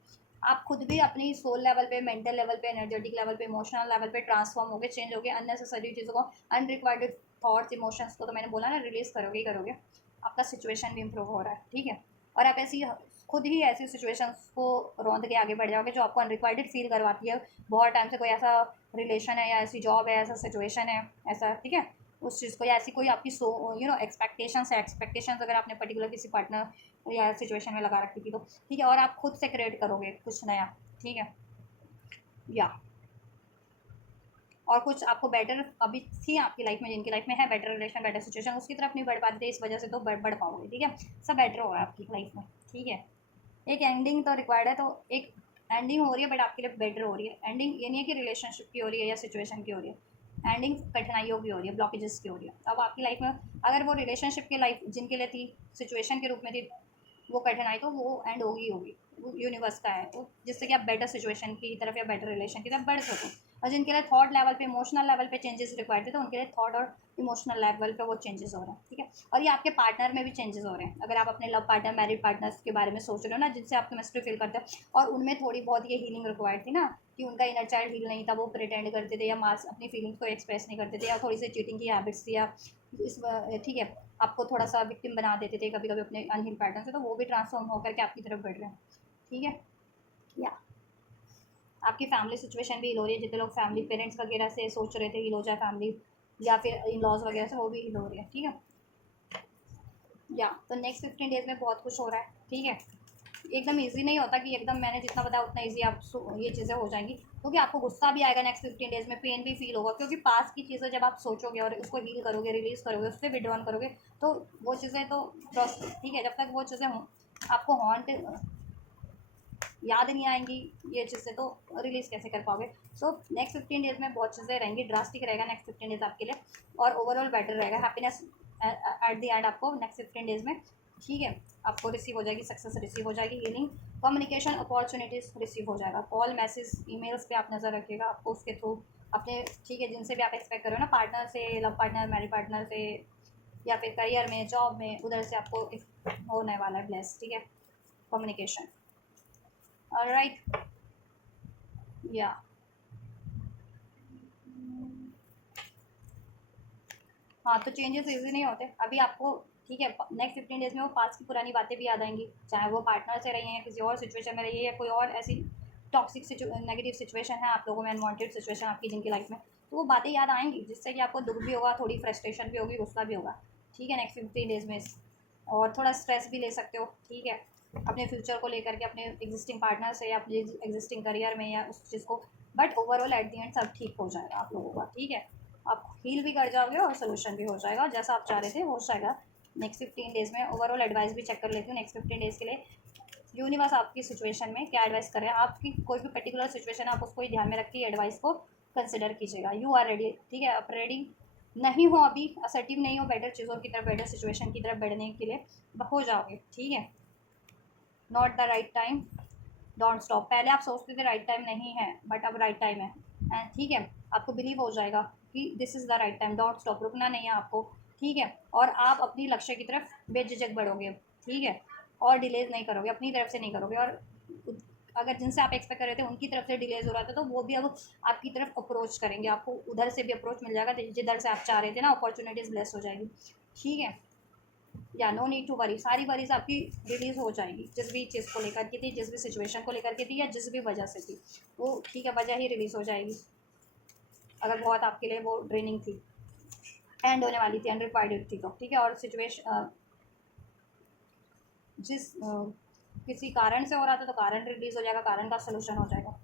आप खुद भी अपनी सोल लेवल पे, मेंटल लेवल पे, एनर्जेटिक लेवल पे, इमोशनल लेवल पे ट्रांसफॉर्म हो गए, चेंज हो गए, अननेसेसरी चीज़ों को, अनरिक्वायर्ड थॉट्स इमोशंस को तो मैंने बोला ना रिलीज़ करोगे ही करोगे, आपका सिचुएशन भी इम्प्रूव हो रहा है, ठीक है। और आप ऐसी खुद ही ऐसी सिचुएशंस को रौंद के आगे बढ़ जाओगे जो आपको अनरिक्वायर्ड फील करवाती है। बहुत टाइम से कोई ऐसा रिलेशन है या ऐसी जॉब है, ऐसा सिचुएशन है, ऐसा, ठीक है, उस चीज़ को, या ऐसी कोई आपकी एक्सपेक्टेशंस है, एक्सपेक्टेशंस अगर आपने पर्टिकुलर किसी पार्टनर या सिचुएशन में लगा रखी थी तो ठीक है, और आप खुद से क्रिएट करोगे कुछ नया, ठीक है, या और कुछ आपको बेटर अभी थी आपकी लाइफ में, जिनकी लाइफ में है बेटर रिलेशन, बेटर सिचुएशन, उसकी तरफ नहीं बढ़ पाते थे, इस वजह से तो बढ़ पाओगे, ठीक है, सब बेटर होगा आपकी लाइफ में, ठीक है। एक एंडिंग तो रिक्वायर्ड है, तो एक एंडिंग हो रही है बट आपके लिए बेटर हो रही है। एंडिंग ये नहीं है कि रिलेशनशिप की हो रही है या सिचुएशन की हो रही है, एंडिंग कठिनाइयों की हो रही है, ब्लॉकेजेस की हो रही है। अब आपकी लाइफ में अगर वो रिलेशनशिप की लाइफ जिनके लिए थी, सिचुएशन के रूप में थी वो कठिनाई, तो वो एंड होगी, वो यूनिवर्स का है, तो जिससे कि आप बेटर सिचुएशन की तरफ या बेटर रिलेशन की तरफ बढ़ सको। और जिनके लिए थॉट लेवल पे, इमोशनल लेवल पे चेंजेस रिक्वायर्ड थे, तो उनके लिए थॉट और इमोशनल लेवल पे वो चेंजेस हो रहे हैं, ठीक है। और ये आपके पार्टनर में भी चेंजेस हो रहे हैं। अगर आप अपने लव पार्टनर, मैरिड पार्टनर्स के बारे में सोच रहे हो ना, जिनसे आप केमिस्ट्री फील करते हो और उनमें थोड़ी बहुत ये हीलिंग रिक्वायर्ड थी ना, कि उनका इनर चाइल्ड हील नहीं था, वो प्रिटेंड करते थे या मास अपनी फीलिंग्स को एक्सप्रेस नहीं करते थे, या थोड़ी सी चीटिंग की हैबिट्स थी, या इस ठीक है, आपको थोड़ा सा विक्टिम बना देते थे कभी कभी अपने अनहील पैटर्न से, तो वो भी ट्रांसफॉर्म होकर के आपकी तरफ बढ़ रहे हैं, ठीक है। या आपकी फैमिली सिचुएशन भी हील हो रही है, जितने लोग फैमिली पेरेंट्स वगैरह से सोच रहे थे हील हो जाए फैमिली, या फिर इन लॉज वगैरह से, वो भी हील हो रही है, ठीक है। या तो नेक्स्ट 15 डेज में बहुत कुछ हो रहा है, ठीक है। एकदम ईजी नहीं होता कि एकदम मैंने जितना बताया उतना ईजी आप ये चीज़ें हो जाएंगी, क्योंकि आपको गुस्सा भी आएगा नेक्स्ट 15 डेज में, पेन भी फील होगा, क्योंकि पास की चीज़ें जब आप सोचोगे और उसको हील करोगे, रिलीज़ करोगे, उससे विड्रॉन करोगे, तो वो चीज़ें तो ठीक है, जब तक वो चीज़ें आपको हॉन्ट याद नहीं आएंगी ये चीज़ें, तो रिलीज़ कैसे कर पाओगे। सो नेक्स्ट 15 डेज में बहुत चीज़ें रहेंगी, ड्रास्टिक रहेगा नेक्स्ट 15 डेज आपके लिए, और ओवरऑल बेटर रहेगा, हैप्पीनेस एट द एंड आपको नेक्स्ट 15 डेज में, ठीक है, आपको रिसीव हो जाएगी, सक्सेस रिसीव हो जाएगी, हीलिंग, कम्युनिकेशन अपॉर्चुनिटीज़ रिसीव हो जाएगा, कॉल, मैसेज, ईमेल्स पे आप नज़र रखिएगा, आपको उसके थ्रू अपने, ठीक है, जिनसे भी आप एक्सपेक्ट करो ना, पार्टनर से, लव पार्टनर, मैरिड पार्टनर से, या फिर करियर में, जॉब में, उधर से आपको होने वाला है ब्लेस, ठीक है, कम्युनिकेशन। ऑलराइट, या हाँ, तो चेंजेस इजी नहीं होते अभी आपको, ठीक है। नेक्स्ट 15 डेज में वो पास्ट की पुरानी बातें भी याद आएंगी, चाहे वो पार्टनर से रही हैं, किसी और सिचुएशन में रही है, या कोई और ऐसी टॉक्सिक नेगेटिव सिचुएशन है आप लोगों में, अनवांटेड सिचुएशन आपकी जिनकी लाइफ में, तो वो बातें याद आएंगी, जिससे कि आपको दुख भी होगा, थोड़ी फ्रस्ट्रेशन भी होगी, गुस्सा भी होगा, ठीक है, नेक्स्ट 15 डेज में। और थोड़ा स्ट्रेस भी ले सकते हो, ठीक है, अपने फ्यूचर को लेकर के, अपने एग्जिस्टिंग पार्टनर से, या अपने एग्जिस्टिंग करियर में, या उस चीज़ को, but overall at the and सब ठीक हो जाएगा आप लोगों का, ठीक है। आप हील भी कर जाओगे और सोल्यूशन भी हो जाएगा, जैसा आप चाह रहे थे हो जाएगा नेक्स्ट 15 डेज में। ओवरऑल एडवाइस भी चेक कर लेती हूँ नेक्स्ट 15 डेज के लिए, यूनिवर्स आपकी सिचुएशन में क्या एडवाइस कर रहे हैं, आपकी कोई भी पर्टिकुलर सिचुएशन आप उसको ही ध्यान में रख के एडवाइस को कंसिडर कीजिएगा। यू आर रेडी, ठीक है, आप रेडी नहीं हो अभी, असर्टिव नहीं हो बेटर चीज़ों की तरफ, बेटर सिचुएशन की तरफ बढ़ने के लिए, हो जाओगे, ठीक है। Not the right time, don't stop, पहले आप सोचते थे राइट टाइम नहीं है, बट अब राइट टाइम है, एंड ठीक है, आपको बिलीव हो जाएगा कि this is the right time, don't stop, रुकना नहीं है आपको, ठीक है। और आप अपनी लक्ष्य की तरफ बेझिझक बढ़ोगे, ठीक है, और डिलेज नहीं करोगे, अपनी तरफ से नहीं करोगे, और अगर जिनसे आप एक्सपेक्ट कर रहे थे उनकी तरफ से डिलेज हो रहा था, तो वो भी अब आपकी तरफ अप्रोच करेंगे, आपको उधर से भी अप्रोच मिल जाएगा, जिधर से आप चाह रहे थे ना, अपॉर्चुनिटीज़ ब्लेस हो जाएगी, ठीक है। या नो नीड टू वरी, सारी वरीज आपकी रिलीज़ हो जाएगी, जिस भी चीज़ को लेकर के थी, जिस भी सिचुएशन को लेकर के थी, या जिस भी वजह से थी, वो ठीक है, वजह ही रिलीज़ हो जाएगी, अगर बहुत आपके लिए वो ड्रेनिंग थी, एंड होने वाली थी, अनरिक्वायर्ड थी, तो ठीक है। और सिचुएशन जिस किसी कारण से हो रहा था, तो कारण रिलीज़ हो जाएगा, कारण का सोल्यूशन हो जाएगा।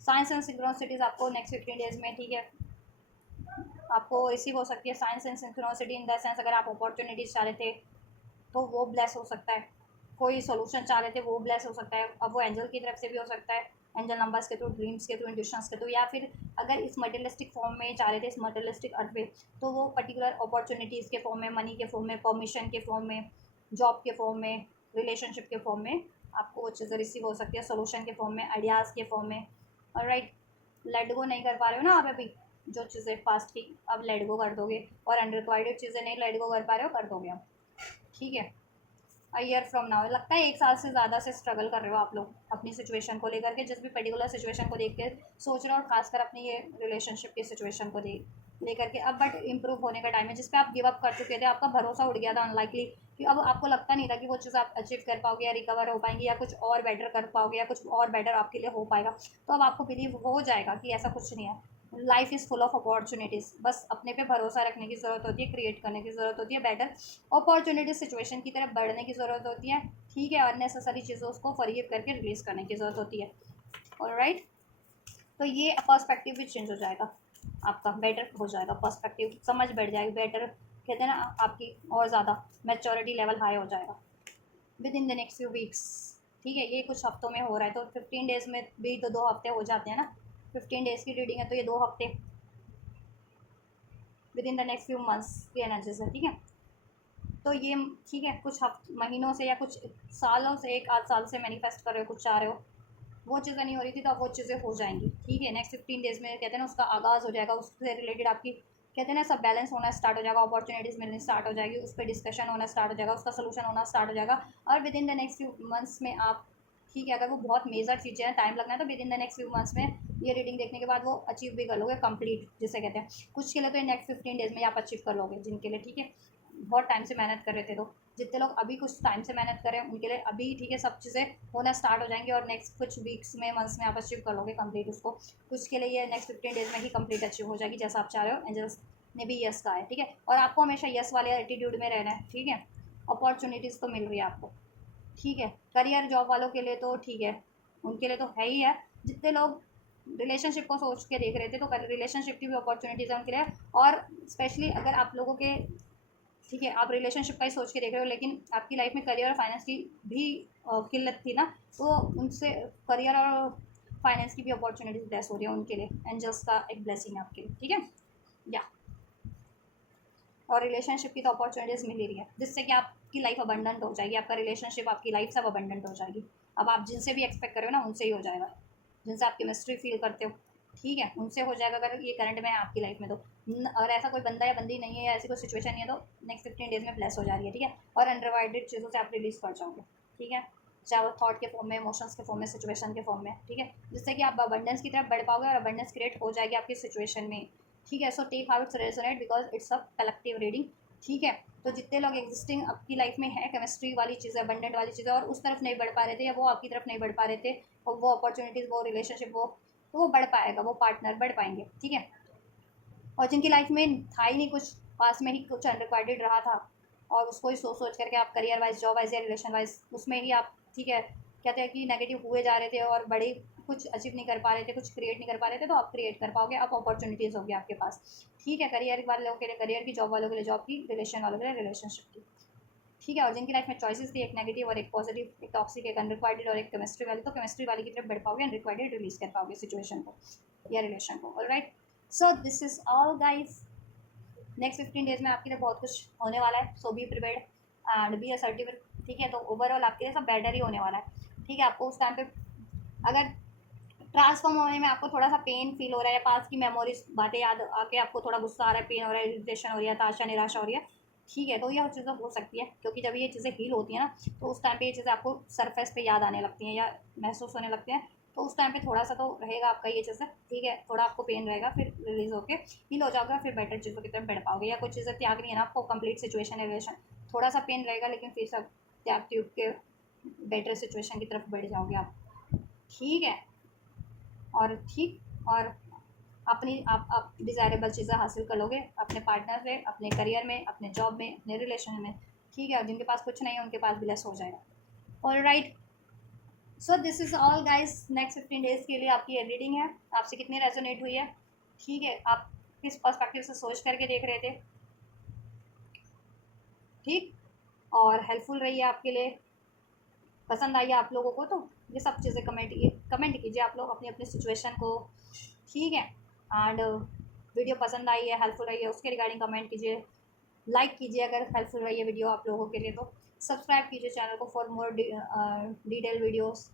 साइंस एंड सिंक्रोनिसिटीज़ आपको नेक्स्ट 15 डेज में, ठीक है, आपको रिसीव हो सकती है। Science and synchronicity in the sense, अगर आप अपॉर्चुनिटीज़ चाह रहे थे तो वो ब्लेस हो सकता है, कोई सॉल्यूशन चाह रहे थे वो ब्लेस हो सकता है, अब वो एंजल की तरफ से भी हो सकता है, एंजल नंबर्स के थ्रू, ड्रीम्स के थ्रू, इंट्यूशंस के थ्रू, या फिर अगर इस मटेरियलिस्टिक फॉर्म में चाह रहे थे, इस मटेरियलिस्टिक अर्थ पे, तो वो पर्टिकुलर अपॉर्चुनिटीज़ के फॉर्म में, मनी के फॉर्म में, परमिशन के फॉर्म में, जॉब के फॉर्म में, रिलेशनशिप के फॉर्म में आपको वो चीज़ें रिसीव हो सकती है, सोल्यूशन के फॉर्म में, आइडियाज़ के फॉर्म में। ऑलराइट, लेट गो नहीं कर पा रहे हो ना आप अभी, जो चीज़ें पास्ट की अब लेट गो कर दोगे, और अनरिक्वायर्ड चीज़ें नहीं लेट गो कर पा रहे हो, कर दोगे अब, ठीक है। अ ईयर फ्रॉम नाउ, लगता है 1 साल से ज़्यादा से स्ट्रगल कर रहे हो आप लोग अपनी सिचुएशन को लेकर के, जिस भी पर्टिकुलर सिचुएशन को देख के सोच रहे हो, और खासकर अपनी ये रिलेशनशिप की सिचुएशन को देख लेकर के, अब बट इम्प्रूव होने का टाइम है। जिस पे आप गिव अप कर चुके थे, आपका भरोसा उठ गया था अनलाइकली, कि अब आपको लगता नहीं था कि वो चीज़ आप अचीव कर पाओगे या रिकवर हो पाएंगी या कुछ और बेटर कर पाओगे या कुछ और बेटर आपके लिए हो पाएगा, तो अब आपको बिलीव हो जाएगा कि ऐसा कुछ नहीं है। Life is full of opportunities, बस अपने पे भरोसा रखने की ज़रूरत होती है, क्रिएट करने की ज़रूरत होती है बेटर अपॉर्चुनिटीज सिचुएशन की तरफ बढ़ने की ज़रूरत होती है। ठीक है, अननेसेसरी चीज़ों को फॉरगिव करके रिलीज़ करने की ज़रूरत होती है। ऑलराइट, तो ये पर्सपेक्टिव भी चेंज हो जाएगा आपका, बेटर हो जाएगा, पर्सपेक्टिव समझ बढ़ जाएगी, बेटर कहते हैं ना आपकी, और ज़्यादा मैच्योरिटी लेवल हाई हो जाएगा with in the next few weeks. ठीक है, ये कुछ हफ्तों में हो रहा है, तो 15 डेज़ में भी तो 2 हफ्ते हो जाते हैं ना, 15 डेज़ की रीडिंग है तो ये 2 हफ्ते with in the next few months की एनर्जीज है। ठीक है, तो ये ठीक है, कुछ महीनों से या कुछ सालों से, 1 आध साल से मैनिफेस्ट कर रहे हो, कुछ चाह रहे हो, वो चीज़ें नहीं हो रही थी, तो अब वो चीज़ें हो जाएंगी। ठीक है, नेक्स्ट 15 डेज़ में कहते हैं ना उसका आगाज़ हो जाएगा, उससे रिलेटेड आपकी कहते हैं ना सब बैलेंस होना स्टार्ट हो जाएगा, अपॉर्चुनिटीज़ मिलनी स्टार्ट हो जाएगी, उस पर डिस्कशन होना स्टार्ट हो जाएगा, उसका सोल्यूशन होना स्टार्ट हो जाएगा। और with in the next few months में आप, ठीक है, अगर वो बहुत मेजर चीज़ें हैं, टाइम लगना है, तो with in the next few months में ये रीडिंग देखने के बाद वो अचीव भी कर लोगे, कंप्लीट जिसे कहते हैं। कुछ के लिए तो नेक्स्ट 15 डेज़ में आप अचीव कर लोगे, जिनके लिए ठीक है बहुत टाइम से मेहनत कर रहे थे, तो जितने लोग अभी कुछ टाइम से मेहनत करें उनके लिए अभी ठीक है सब चीज़ें होना स्टार्ट हो जाएंगी, और नेक्स्ट कुछ वीक्स में, मंथ्स में आप अचीव कर लोगे कंप्लीट उसको। कुछ के लिए ये नेक्स्ट 15 डेज़ में ही कंप्लीट अचीव हो जाएगी, जैसा आप चाह रहे हो। एंजल्स ने भी यस कहा है। ठीक है, और आपको हमेशा यस वाले एटीट्यूड में रहना है। ठीक है, अपॉर्चुनिटीज़ तो मिल रही है आपको। ठीक है, करियर जॉब वालों के लिए तो ठीक है, उनके लिए तो है ही है। जितने लोग रिलेशनशिप को सोच के देख रहे थे, तो रिलेशनशिप की भी अपॉर्चुनिटीज़ है उनके लिए। और स्पेशली अगर आप लोगों के, ठीक है, आप रिलेशनशिप का ही सोच के देख रहे हो, लेकिन आपकी लाइफ में करियर और फाइनेंस की भी किल्लत थी ना, तो उनसे करियर और फाइनेंस की भी अपॉर्चुनिटीज ब्लेस हो रही है उनके लिए। एंजल्स का एक ब्लेसिंग है आपके लिए। ठीक है, या और रिलेशनशिप की तो अपॉर्चुनिटीज़ मिल ही रही है, जिससे कि आपकी लाइफ अबंडेंट हो जाएगी, आपका रिलेशनशिप आपकी लाइफ सब अबंडेंट हो जाएगी। अब आप जिनसे भी एक्सपेक्ट करो ना, उनसे ही हो जाएगा, जिनसे आप केमिस्ट्री फील करते हो, ठीक है, उनसे हो जाएगा अगर ये करंट में है आपकी लाइफ में तो। और ऐसा कोई बंदा या बंदी नहीं है या ऐसी कोई सिचुएशन नहीं है, तो नेक्स्ट 15 डेज़ में ब्लेस हो जा रही है। ठीक है, और अनडिवाइडेड चीज़ों से आप रिलीज़ कर जाओगे। ठीक है, चाहे वो थॉट के फॉर्म में, इमोशंस के फॉर्म में, सिचुएशन के फॉर्म में। ठीक है, जिससे कि आप अबंडेंस की तरफ बढ़ पाओगे और अबंडेंस क्रिएट हो जाएगी आपकी सिचुएशन में। ठीक है, so take how it's resonate because it's a collective reading. ठीक है, तो जितने लोग एग्जिस्टिंग आपकी लाइफ में है, केमिस्ट्री वाली चीज़ें, अबंडेंट वाली चीज़ें, और उस तरफ नहीं बढ़ पा रहे थे, या वो आपकी तरफ नहीं बढ़ पा रहे थे, और वो अपॉर्चुनिटीज़, वो रिलेशनशिप, वो तो वो बढ़ पाएगा, वो पार्टनर बढ़ पाएंगे। ठीक है, और जिनकी लाइफ में था ही नहीं कुछ, पास में ही कुछ अनरिक्वायर्ड रहा था, और उसको ही सोच सोच करके आप करियर वाइज, जॉब वाइज या रिलेशन वाइज उसमें ही आप, ठीक है, कहते हैं कि नेगेटिव हुए जा रहे थे और बड़े कुछ अचीव नहीं कर पा रहे थे, कुछ क्रिएट नहीं कर पा रहे थे, तो आप क्रिएट कर पाओगे, आप अपॉर्चुनिटीज़ होगी आपके पास। ठीक है, करियर वालों के लिए करियर की, जॉब वालों के लिए जॉब की, रिलेशन वालों के लिए रिलेशनशिप की। ठीक है, और जिनकी लाइफ में चॉइसेस थी, एक नेगेटिव और एक पॉजिटिव, एक टॉक्सिक, एक अनरिक्वायर्ड और एक केमिस्ट्री वाली, तो केमिस्ट्री वाली की तरफ बढ़ पाओगे, अनरिक्वायर्ड रिलीज कर पाओगे सिचुएशन को या रिलेशन को। All right, so this is all guys. Next 15 days में आपके लिए बहुत कुछ होने वाला है, so be prepared and be assertive. ठीक है, तो ओवरऑल आपके लिए सब बेटर ही होने वाला है। ठीक है, आपको उस टाइम पे अगर ट्रांसफॉर्म होने में आपको थोड़ा सा पेन फील हो रहा है, पास की मेमोरीज, बातें याद आके आपको थोड़ा गुस्सा आ रहा है, पेन हो रहा है, इरिटेशन हो रही है, हताशा, निराशा हो रही है, ठीक है, तो यह चीज़ें हो सकती है, क्योंकि जब ये चीज़ें हील होती हैं ना, तो उस टाइम पे ये चीज़ें आपको सरफेस पे याद आने लगती हैं या महसूस होने लगते हैं, तो उस टाइम पे थोड़ा सा तो रहेगा आपका ये चीज़ें। ठीक है, थोड़ा आपको पेन रहेगा, फिर रिलीज होकर हील हो जाओगे, फिर बेटर चीज़ों की तरफ बढ़ पाओगे, या कुछ चीज़ें त्यागनी है ना आपको, कंप्लीट सिचुएशन रिलेशन, थोड़ा सा पेन रहेगा, लेकिन फिर सब त्याग त्यूग के बेटर सिचुएशन की तरफ बढ़ जाओगे आप। ठीक है, और ठीक, और अपनी आप डिज़ायरेबल चीज़ें हासिल कर लोगे अपने पार्टनर से, अपने करियर में, अपने जॉब में, अपने रिलेशन में। ठीक है, और जिनके पास कुछ नहीं है उनके पास भी लेस हो जाएगा। All right, so this is all guys. Next 15 days के लिए आपकी ये रीडिंग है, आपसे कितनी रेजोनेट हुई है, ठीक है, आप किस पर्सपेक्टिव से सोच करके देख रहे थे, ठीक, और हेल्पफुल रही है आपके लिए, पसंद आई है आप लोगों को, तो ये सब चीज़ें कमेंट कीजिए आप लोग अपनी अपनी सिचुएशन को। ठीक है, एंड वीडियो पसंद आई है, हेल्पफुल रही है, उसके रिगार्डिंग कमेंट कीजिए, लाइक कीजिए अगर हेल्पफुल रही है वीडियो आप लोगों के लिए, तो सब्सक्राइब कीजिए चैनल को फॉर मोर डिटेल वीडियोस,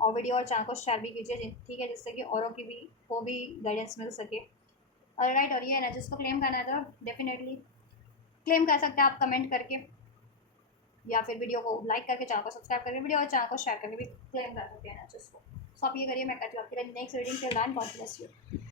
और वीडियो और चैनल को शेयर भी कीजिए, ठीक है, जिससे कि औरों की भी को भी गाइडेंस मिल सके। ऑलराइट, और ये है ना जिसको क्लेम करना है तो डेफिनेटली क्लेम कर सकते हैं आप कमेंट करके, या फिर वीडियो को लाइक करके, चैनल को सब्सक्राइब करके, वीडियो और चैनल को शेयर करके भी क्लेम कर सकते हैं ना जिसको। सो आप ये करिए, मैं करती हूँ आपके लिए next reading. Till then, God bless you.